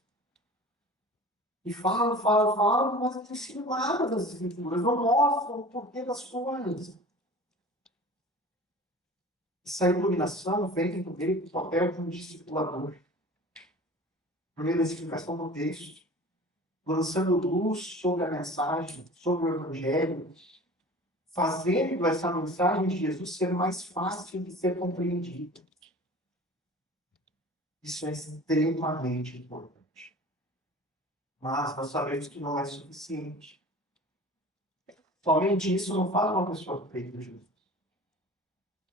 E falam, mas não ensinam nada das escrituras. Não mostram o porquê das coisas. Essa iluminação vem do meio do papel de um discipulador. Por meio da explicação do texto, lançando luz sobre a mensagem, sobre o Evangelho, fazendo essa mensagem de Jesus ser mais fácil de ser compreendida. Isso é extremamente importante. Mas nós sabemos que não é suficiente. Somente isso não faz uma pessoa feita de Jesus.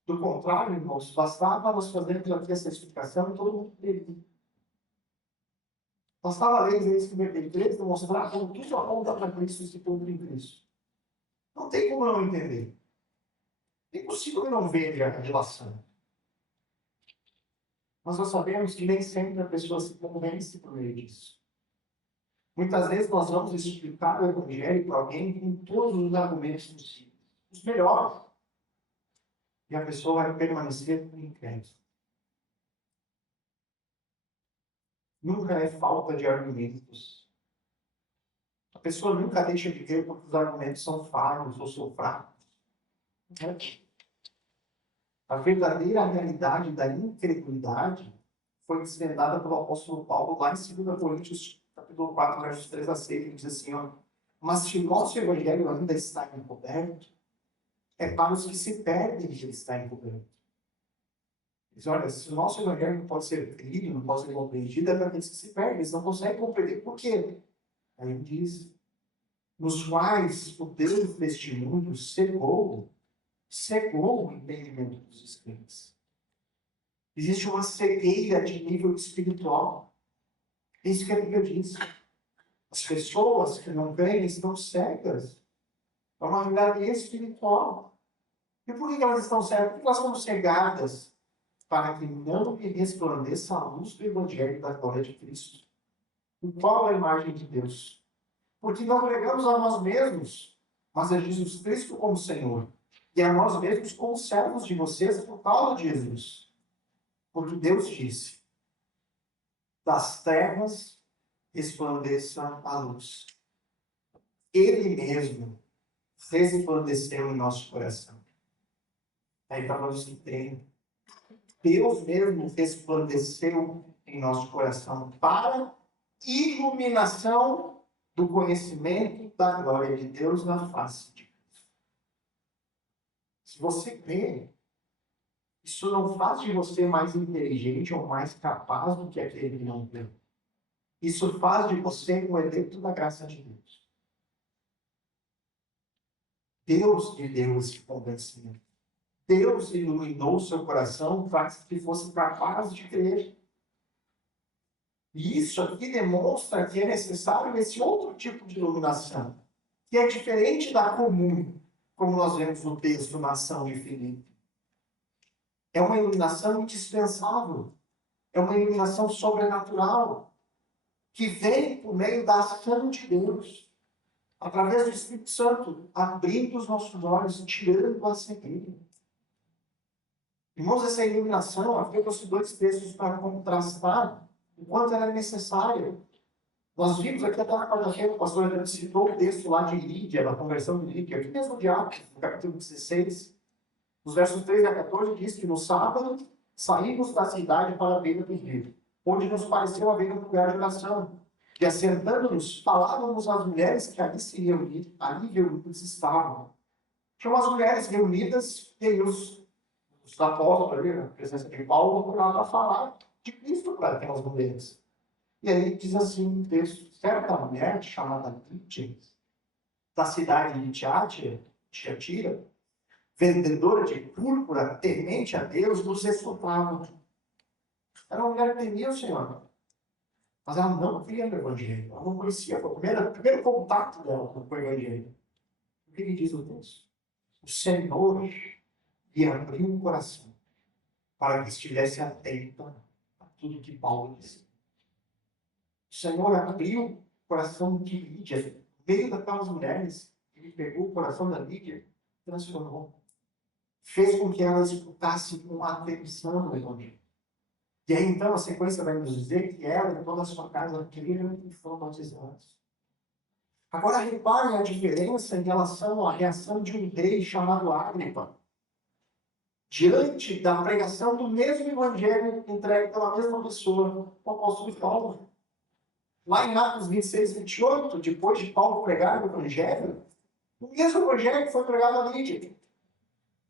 Do contrário, irmãos, bastava nós fazermos aqui essa explicação e todo mundo teria. Bastava ler Isaías 53 e mostrar como tudo aponta para Cristo e se cumpre em Cristo. Não tem como não entender. É impossível não ver a relação. Mas nós sabemos que nem sempre a pessoa se convence por meio disso. Muitas vezes nós vamos explicar o Evangelho para alguém com todos os argumentos possíveis. Os melhores. E a pessoa vai permanecer incrédula. nunca é falta de argumentos. A pessoa nunca deixa de ver porque os argumentos são falhos ou são fracos. A verdadeira realidade da incredulidade foi desvendada pelo apóstolo Paulo lá em 2 Coríntios, capítulo 4, versos 3 a 6, ele diz assim, ó, mas se o nosso evangelho ainda está encoberto, é para os que se perdem que ele está encoberto. Diz, olha, se o nosso evangelho não pode ser crido, não pode ser compreendido, é para aqueles que se perdem, eles não conseguem compreender. Por quê? Aí ele diz, nos quais o Deus deste mundo cegou o entendimento dos escritos. Existe uma cegueira de nível espiritual. É isso que a Bíblia diz. As pessoas que não creem estão cegas. É uma realidade espiritual. E por que elas estão cegas? Porque elas foram cegadas para que não lhe resplandeça a luz do Evangelho da glória de Cristo. E qual é a imagem de Deus? Porque não pregamos a nós mesmos, mas a Jesus Cristo como Senhor. E a nós mesmos como servos de vocês por causa de Jesus. Porque Deus disse, das trevas resplandeça a luz. Ele mesmo resplandeceu em nosso coração. Aí para nós que tem, Deus mesmo resplandeceu em nosso coração para iluminação do conhecimento da glória de Deus na face de Deus. Se você crê, isso não faz de você mais inteligente ou mais capaz do que aquele que não crê. Isso faz de você um eleito da graça de Deus. Deus lhe deu esse convencimento. Deus iluminou o seu coração para que fosse capaz de crer. E isso aqui demonstra que é necessário esse outro tipo de iluminação, que é diferente da comum, como nós vemos no texto na ação de Filipe. É uma iluminação indispensável. É uma iluminação sobrenatural, que vem por meio da ação de Deus, através do Espírito Santo, abrindo os nossos olhos e tirando a cegueira. Irmãos, essa iluminação, eu trouxe dois textos para contrastar o quanto ela é necessária. Nós vimos aqui até na quarta-feira, o pastor Adriano citou o texto lá de Lídia, da conversão de Lídia, aqui mesmo de Atos, no capítulo 16, nos versos 3 a 14, diz que no sábado saímos da cidade para a beira do rio, onde nos pareceu haver um lugar de oração. E assentando-nos, falávamos às mulheres que ali se reuniram, ali reunidas estavam. Tinham as mulheres reunidas e os apóstolos ali, na presença de Paulo, foram lá para falar de Cristo para aquelas mulheres. E aí diz assim no texto, certa mulher chamada Lídia, da cidade de Tiatira, vendedora de púrpura, temente a Deus, nos exortava. Era uma mulher que temia o Senhor. Mas ela não cria no Evangelho. Ela não conhecia. Foi o primeiro contato dela com o Evangelho. O que ele diz no texto? O Senhor lhe abriu o coração para que estivesse atenta a tudo que Paulo disse. O Senhor abriu o coração de Lídia. No meio daquelas mulheres, ele pegou o coração da Lídia e transformou. Fez com que ela escutasse com atenção o Evangelho. E aí, então, a sequência vai nos dizer que ela e toda a sua casa creram e foram batizados. Agora, reparem a diferença em relação à reação de um rei chamado Agripa, diante da pregação do mesmo Evangelho entregue pela mesma pessoa, o apóstolo Paulo. Lá em Atos 26, 28, depois de Paulo pregar o Evangelho, o mesmo Evangelho que foi pregado a Lídia.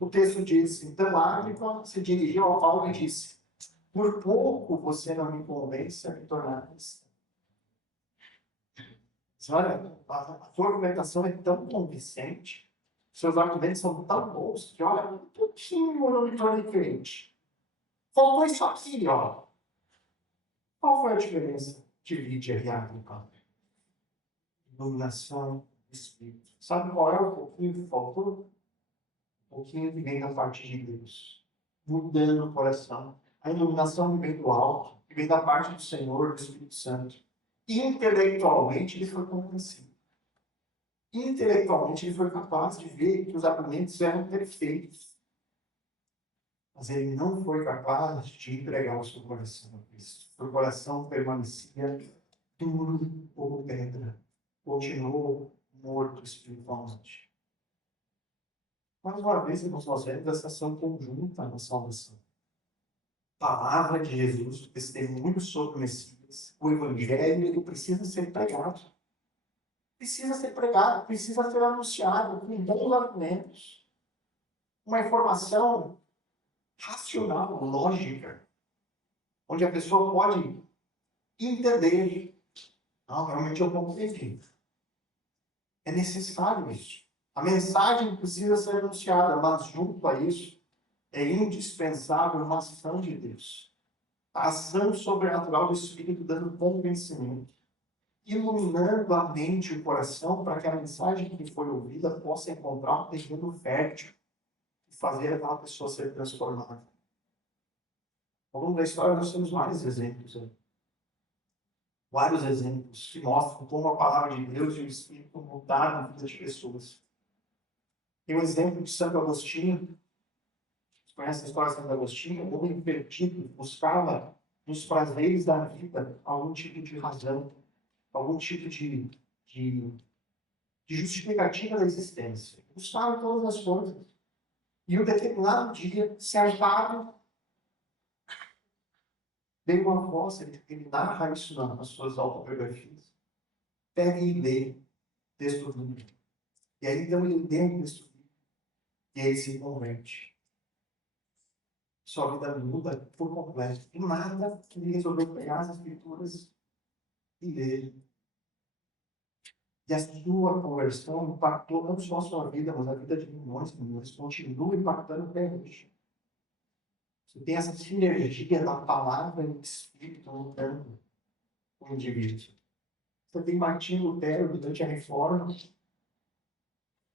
O texto diz, então Agripa se dirigiu ao Paulo e disse, por pouco você não me convence a me tornar cristão. Olha, a sua argumentação é tão convincente, seus argumentos são tão bons, que olha, um pouquinho eu não me tornei crente. Faltou isso aqui, ó. Qual foi a diferença de Lídia e Agripa? Iluminação do Espírito. Sabe qual é o pouquinho que faltou? Um pouquinho que vem da parte de Deus, mudando o coração. A iluminação que vem do alto, que vem da parte do Senhor, do Espírito Santo. Intelectualmente ele foi convencido. Intelectualmente ele foi capaz de ver que os argumentos eram perfeitos. Mas ele não foi capaz de entregar o seu coração a Cristo. O coração permanecia duro como pedra. Continuou morto espiritualmente. Mais uma vez, irmãos, nós vemos essa ação conjunta na salvação. Palavra de Jesus, testemunho sobre o Messias, o Evangelho, ele precisa ser pregado. Precisa ser pregado, precisa ser anunciado com bons argumentos. Uma informação racional, lógica, onde a pessoa pode entender. Não, realmente eu compreendi. É necessário isso. A mensagem precisa ser anunciada, mas junto a isso, é indispensável uma ação de Deus. A ação sobrenatural do Espírito dando convencimento, iluminando a mente e o coração para que a mensagem que foi ouvida possa encontrar um terreno fértil e fazer aquela pessoa ser transformada. Ao longo da história nós temos vários exemplos. Vários exemplos que mostram como a palavra de Deus e o Espírito mudaram a vida de pessoas. Tem o exemplo de Santo Agostinho. Você conhece a história de Santo Agostinho? Um homem perdido buscava nos prazeres da vida algum tipo de razão, algum tipo de justificativa da existência. Buscava todas as coisas. E um determinado dia, sentado, veio uma voz, ele narra isso nas suas autobiografias. Pega e lê o texto bíblico. E aí, então, ele lê o texto bíblico. E aí ele se converte. Sua vida muda por completo. E nada que ele resolveu pegar as escrituras e ler. E a sua conversão impactou não só a sua vida, mas a vida de milhões de milhões. Continua impactando até hoje. Você tem essa sinergia da palavra e do Espírito lutando com o indivíduo. Você tem Martinho Lutero durante a Reforma.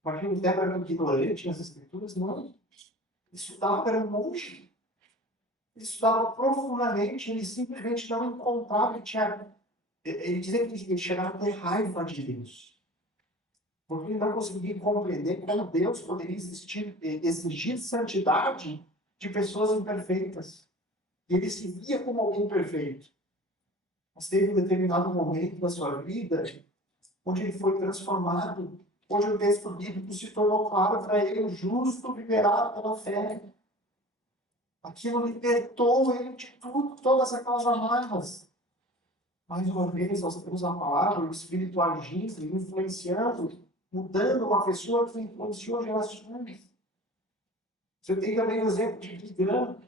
Martinho Lutero era ignorante nas Escrituras? Não. Ele estudava, era um monge. Ele estudava profundamente, ele simplesmente não encontrava, ele dizia que ele chegava a ter raiva de Deus. Porque ele não conseguia compreender como Deus poderia exigir santidade de pessoas imperfeitas. E ele se via como alguém perfeito. Mas teve um determinado momento da sua vida onde ele foi transformado, onde o texto bíblico se tornou claro para ele: o justo viverá pela fé. Aquilo libertou ele de tudo, todas aquelas amarras. Mais uma vez, nós temos a palavra, o Espírito agindo, influenciando, mudando uma pessoa que influenciou gerações. Você tem também o exemplo de Billy Graham.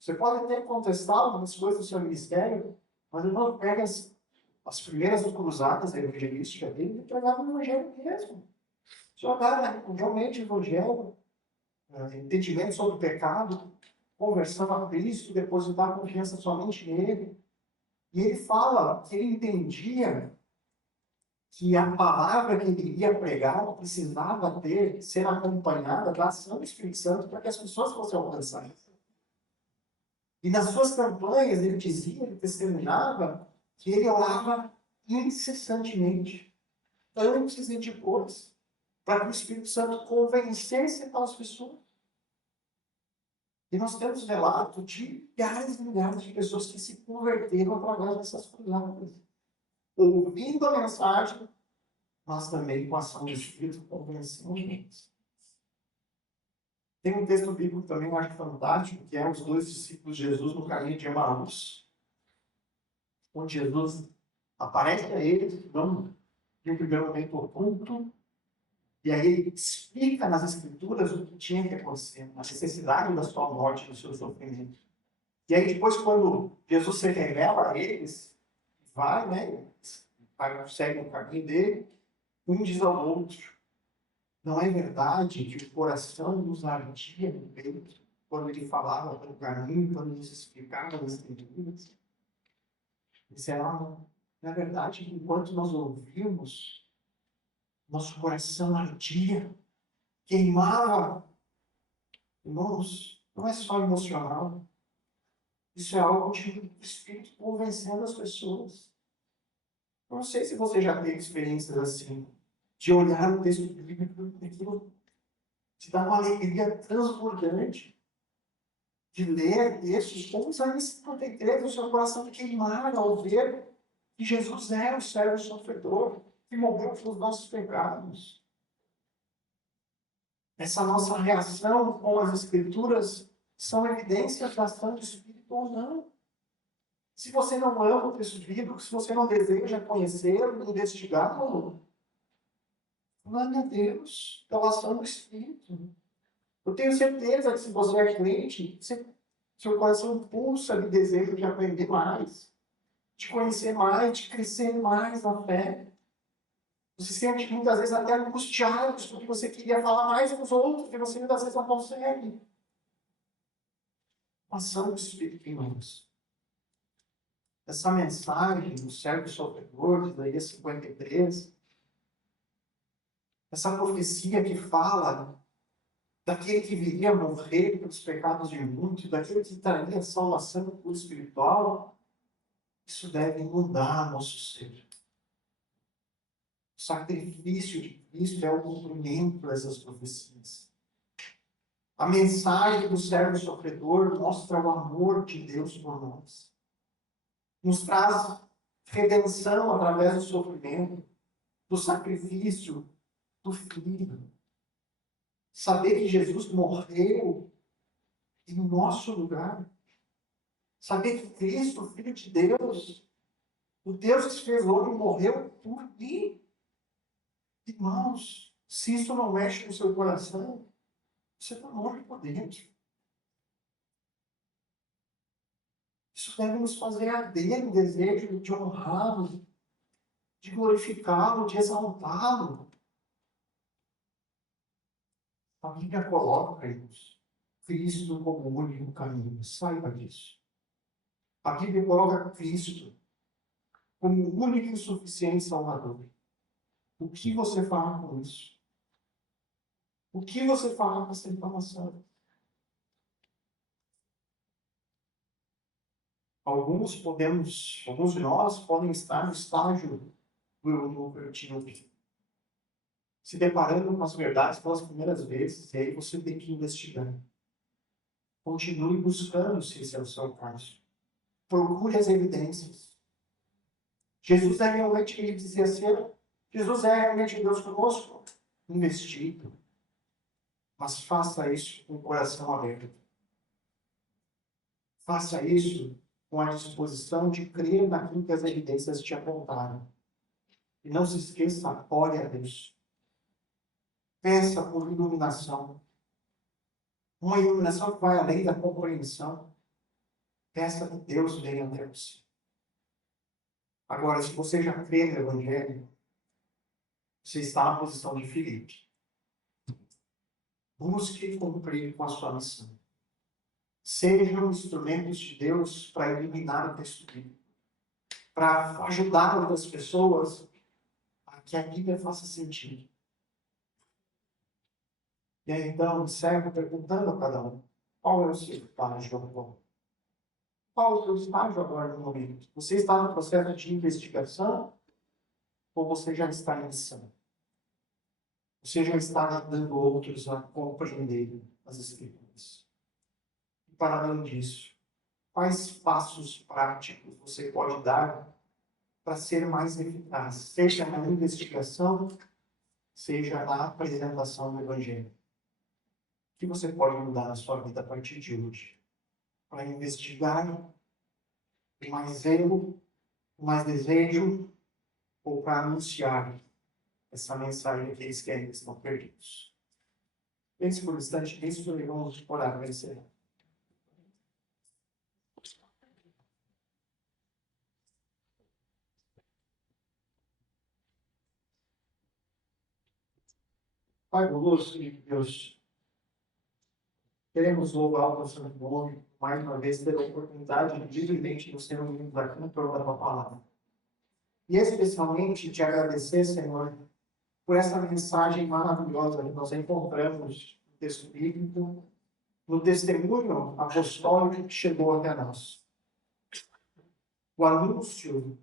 Você pode até contestar algumas coisas do seu ministério, mas ele não pega as primeiras cruzadas evangelísticas dele e pregava no evangelho mesmo. Jogar realmente o evangelho, entendimento sobre o pecado, conversão a Cristo, depositar a confiança somente nele. E ele fala que ele entendia que a palavra que ele iria pregar precisava ser acompanhada da ação do Espírito Santo para que as pessoas fossem alcançadas. E nas suas campanhas ele dizia, ele testemunhava, que ele orava incessantemente, antes e depois, para que o Espírito Santo convencesse aquelas pessoas. E nós temos relato de milhares e milhares de pessoas que se converteram através dessas palavras, ouvindo a mensagem, mas também com a ação do Espírito convencendo eles. Tem um texto bíblico também, eu acho fantástico, que é os dois discípulos de Jesus no caminho de Emaús, onde Jesus aparece a eles, vão de um primeiro momento oculto, e aí ele explica nas Escrituras o que tinha que acontecer, a necessidade da sua morte, do seu sofrimento. E aí depois, quando Jesus se revela a eles, vai, né, segue o caminho dele, um diz ao outro: não é verdade que o coração nos ardia no peito quando ele falava pelo caminho, quando nos explicava as Escrituras? Não é verdade que enquanto nós ouvimos, nosso coração ardia, queimava? Irmãos, não é só emocional. Isso é algo de Espírito convencendo as pessoas. Eu não sei se você já teve experiências assim, de olhar no texto bíblico e aquilo te dá uma alegria transbordante. de ler textos como Isaías 53, o seu coração queimar ao ver que Jesus é o servo sofredor, que morreu pelos nossos pecados. Essa nossa reação com as Escrituras são evidências da ação do Espírito ou não. Se você não ama o texto bíblico, se você não deseja conhecê-lo, investigá-lo, glória a Deus pela ação do Espírito. Eu tenho certeza que se você é crente, seu coração pulsa de desejo de aprender mais, de conhecer mais, de crescer mais na fé. Você se sente muitas vezes até angustiado, porque você queria falar mais com os outros, e você muitas vezes não consegue. Ação do Espírito em nós. Essa mensagem do servo sofredor, de Isaías 53, essa profecia que fala daquele que viria morrer pelos pecados de muitos, daquele que traria a salvação do culto espiritual, isso deve mudar nosso ser. O sacrifício de Cristo é o cumprimento dessas profecias. A mensagem do servo sofredor mostra o amor de Deus por nós. Nos traz redenção através do sofrimento, do sacrifício do Filho. Saber que Jesus morreu em nosso lugar. Saber que Cristo, Filho de Deus, o Deus que se fez homem, morreu por mim. Irmãos, se isso não mexe no seu coração, você está morto por dentro. Isso deve nos fazer arder o desejo de honrá-lo, de glorificá-lo, de exaltá-lo. A Bíblia coloca, irmãos, Cristo como o único caminho. Saiba disso. A Bíblia coloca Cristo como o único e suficiente Salvador. O que você fala com isso? O que você fala com essa informação? Alguns de nós podem estar no estágio do eu se deparando com as verdades pelas primeiras vezes, e aí você tem que investigar. Continue buscando se esse é o seu caso. Procure as evidências. Jesus é realmente quem ele dizia ser? Jesus é realmente Deus conosco? Investigue. Mas faça isso com o coração aberto. Faça isso com a disposição de crer naquilo que as evidências te apontaram. E não se esqueça, ore a Deus. Peça por iluminação. Uma iluminação que vai além da compreensão. Peça que Deus venha até você. Agora, se você já crê no Evangelho, você está na posição de Filipe. Busque cumprir com a sua missão. Sejam instrumentos de Deus para iluminar o texto bíblico, para ajudar outras pessoas a que a Bíblia faça sentido. E aí, então, encerro perguntando a cada um: qual é o seu estágio agora? Qual é o seu estágio agora no momento? Você está no processo de investigação ou você já está em missão? Você já está ajudando outros a compreenderem as Escrituras? E para além disso, quais passos práticos você pode dar para ser mais eficaz, seja na investigação, seja na apresentação do Evangelho? O que você pode mudar na sua vida a partir de hoje? Para investigar com mais zelo, com mais desejo, ou para anunciar essa mensagem que eles querem que estão perdidos? Pense por um instante nisso e vamos orar para encerrar. Pai bondoso, Filho de Deus, queremos louvar o seu nome, mais uma vez ter a oportunidade de livremente nos reunirmos aqui no programa da tua palavra. E especialmente te agradecer, Senhor, por essa mensagem maravilhosa que nós encontramos no texto bíblico, no testemunho apostólico que chegou até nós. O anúncio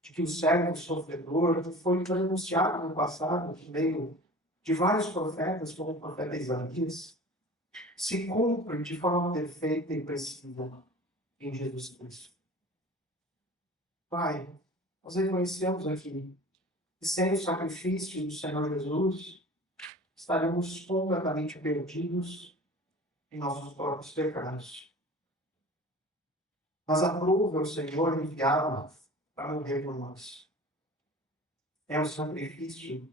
de que o servo sofredor foi anunciado no passado, por meio de vários profetas, como o profeta Isaías, se cumpre de forma perfeita e precisa em Jesus Cristo. Pai, nós reconhecemos aqui que sem o sacrifício do Senhor Jesus, estaremos completamente perdidos em nossos próprios pecados. Mas aprova o Senhor enviá-lo para morrer por nós. É o sacrifício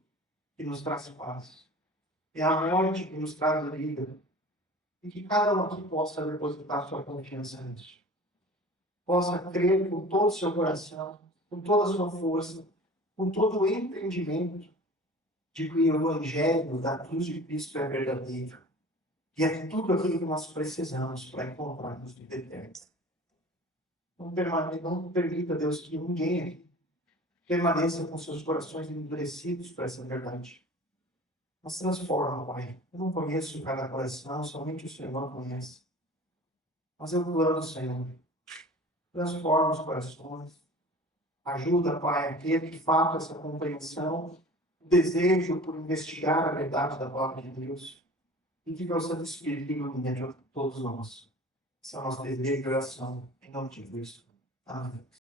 que nos traz paz. É a morte que nos traz a vida. E que cada um aqui possa depositar sua confiança nisso. Possa crer com todo o seu coração, com toda a sua força, com todo o entendimento de que o Evangelho da cruz de Cristo é verdadeiro. E é tudo aquilo que nós precisamos para encontrarmos vida eterna. Não permita, Deus, que ninguém aqui permaneça com seus corações endurecidos para essa verdade. Mas transforma, Pai. Eu não conheço cada coração, somente o Senhor conhece. Mas eu clamo, Senhor. Transforma os corações. Ajuda, Pai, a ter de fato essa compreensão, o desejo por investigar a verdade da palavra de Deus. E que o Santo Espírito ilumine a todos nós. Esse é o nosso desejo de oração, em nome de Cristo. Amém.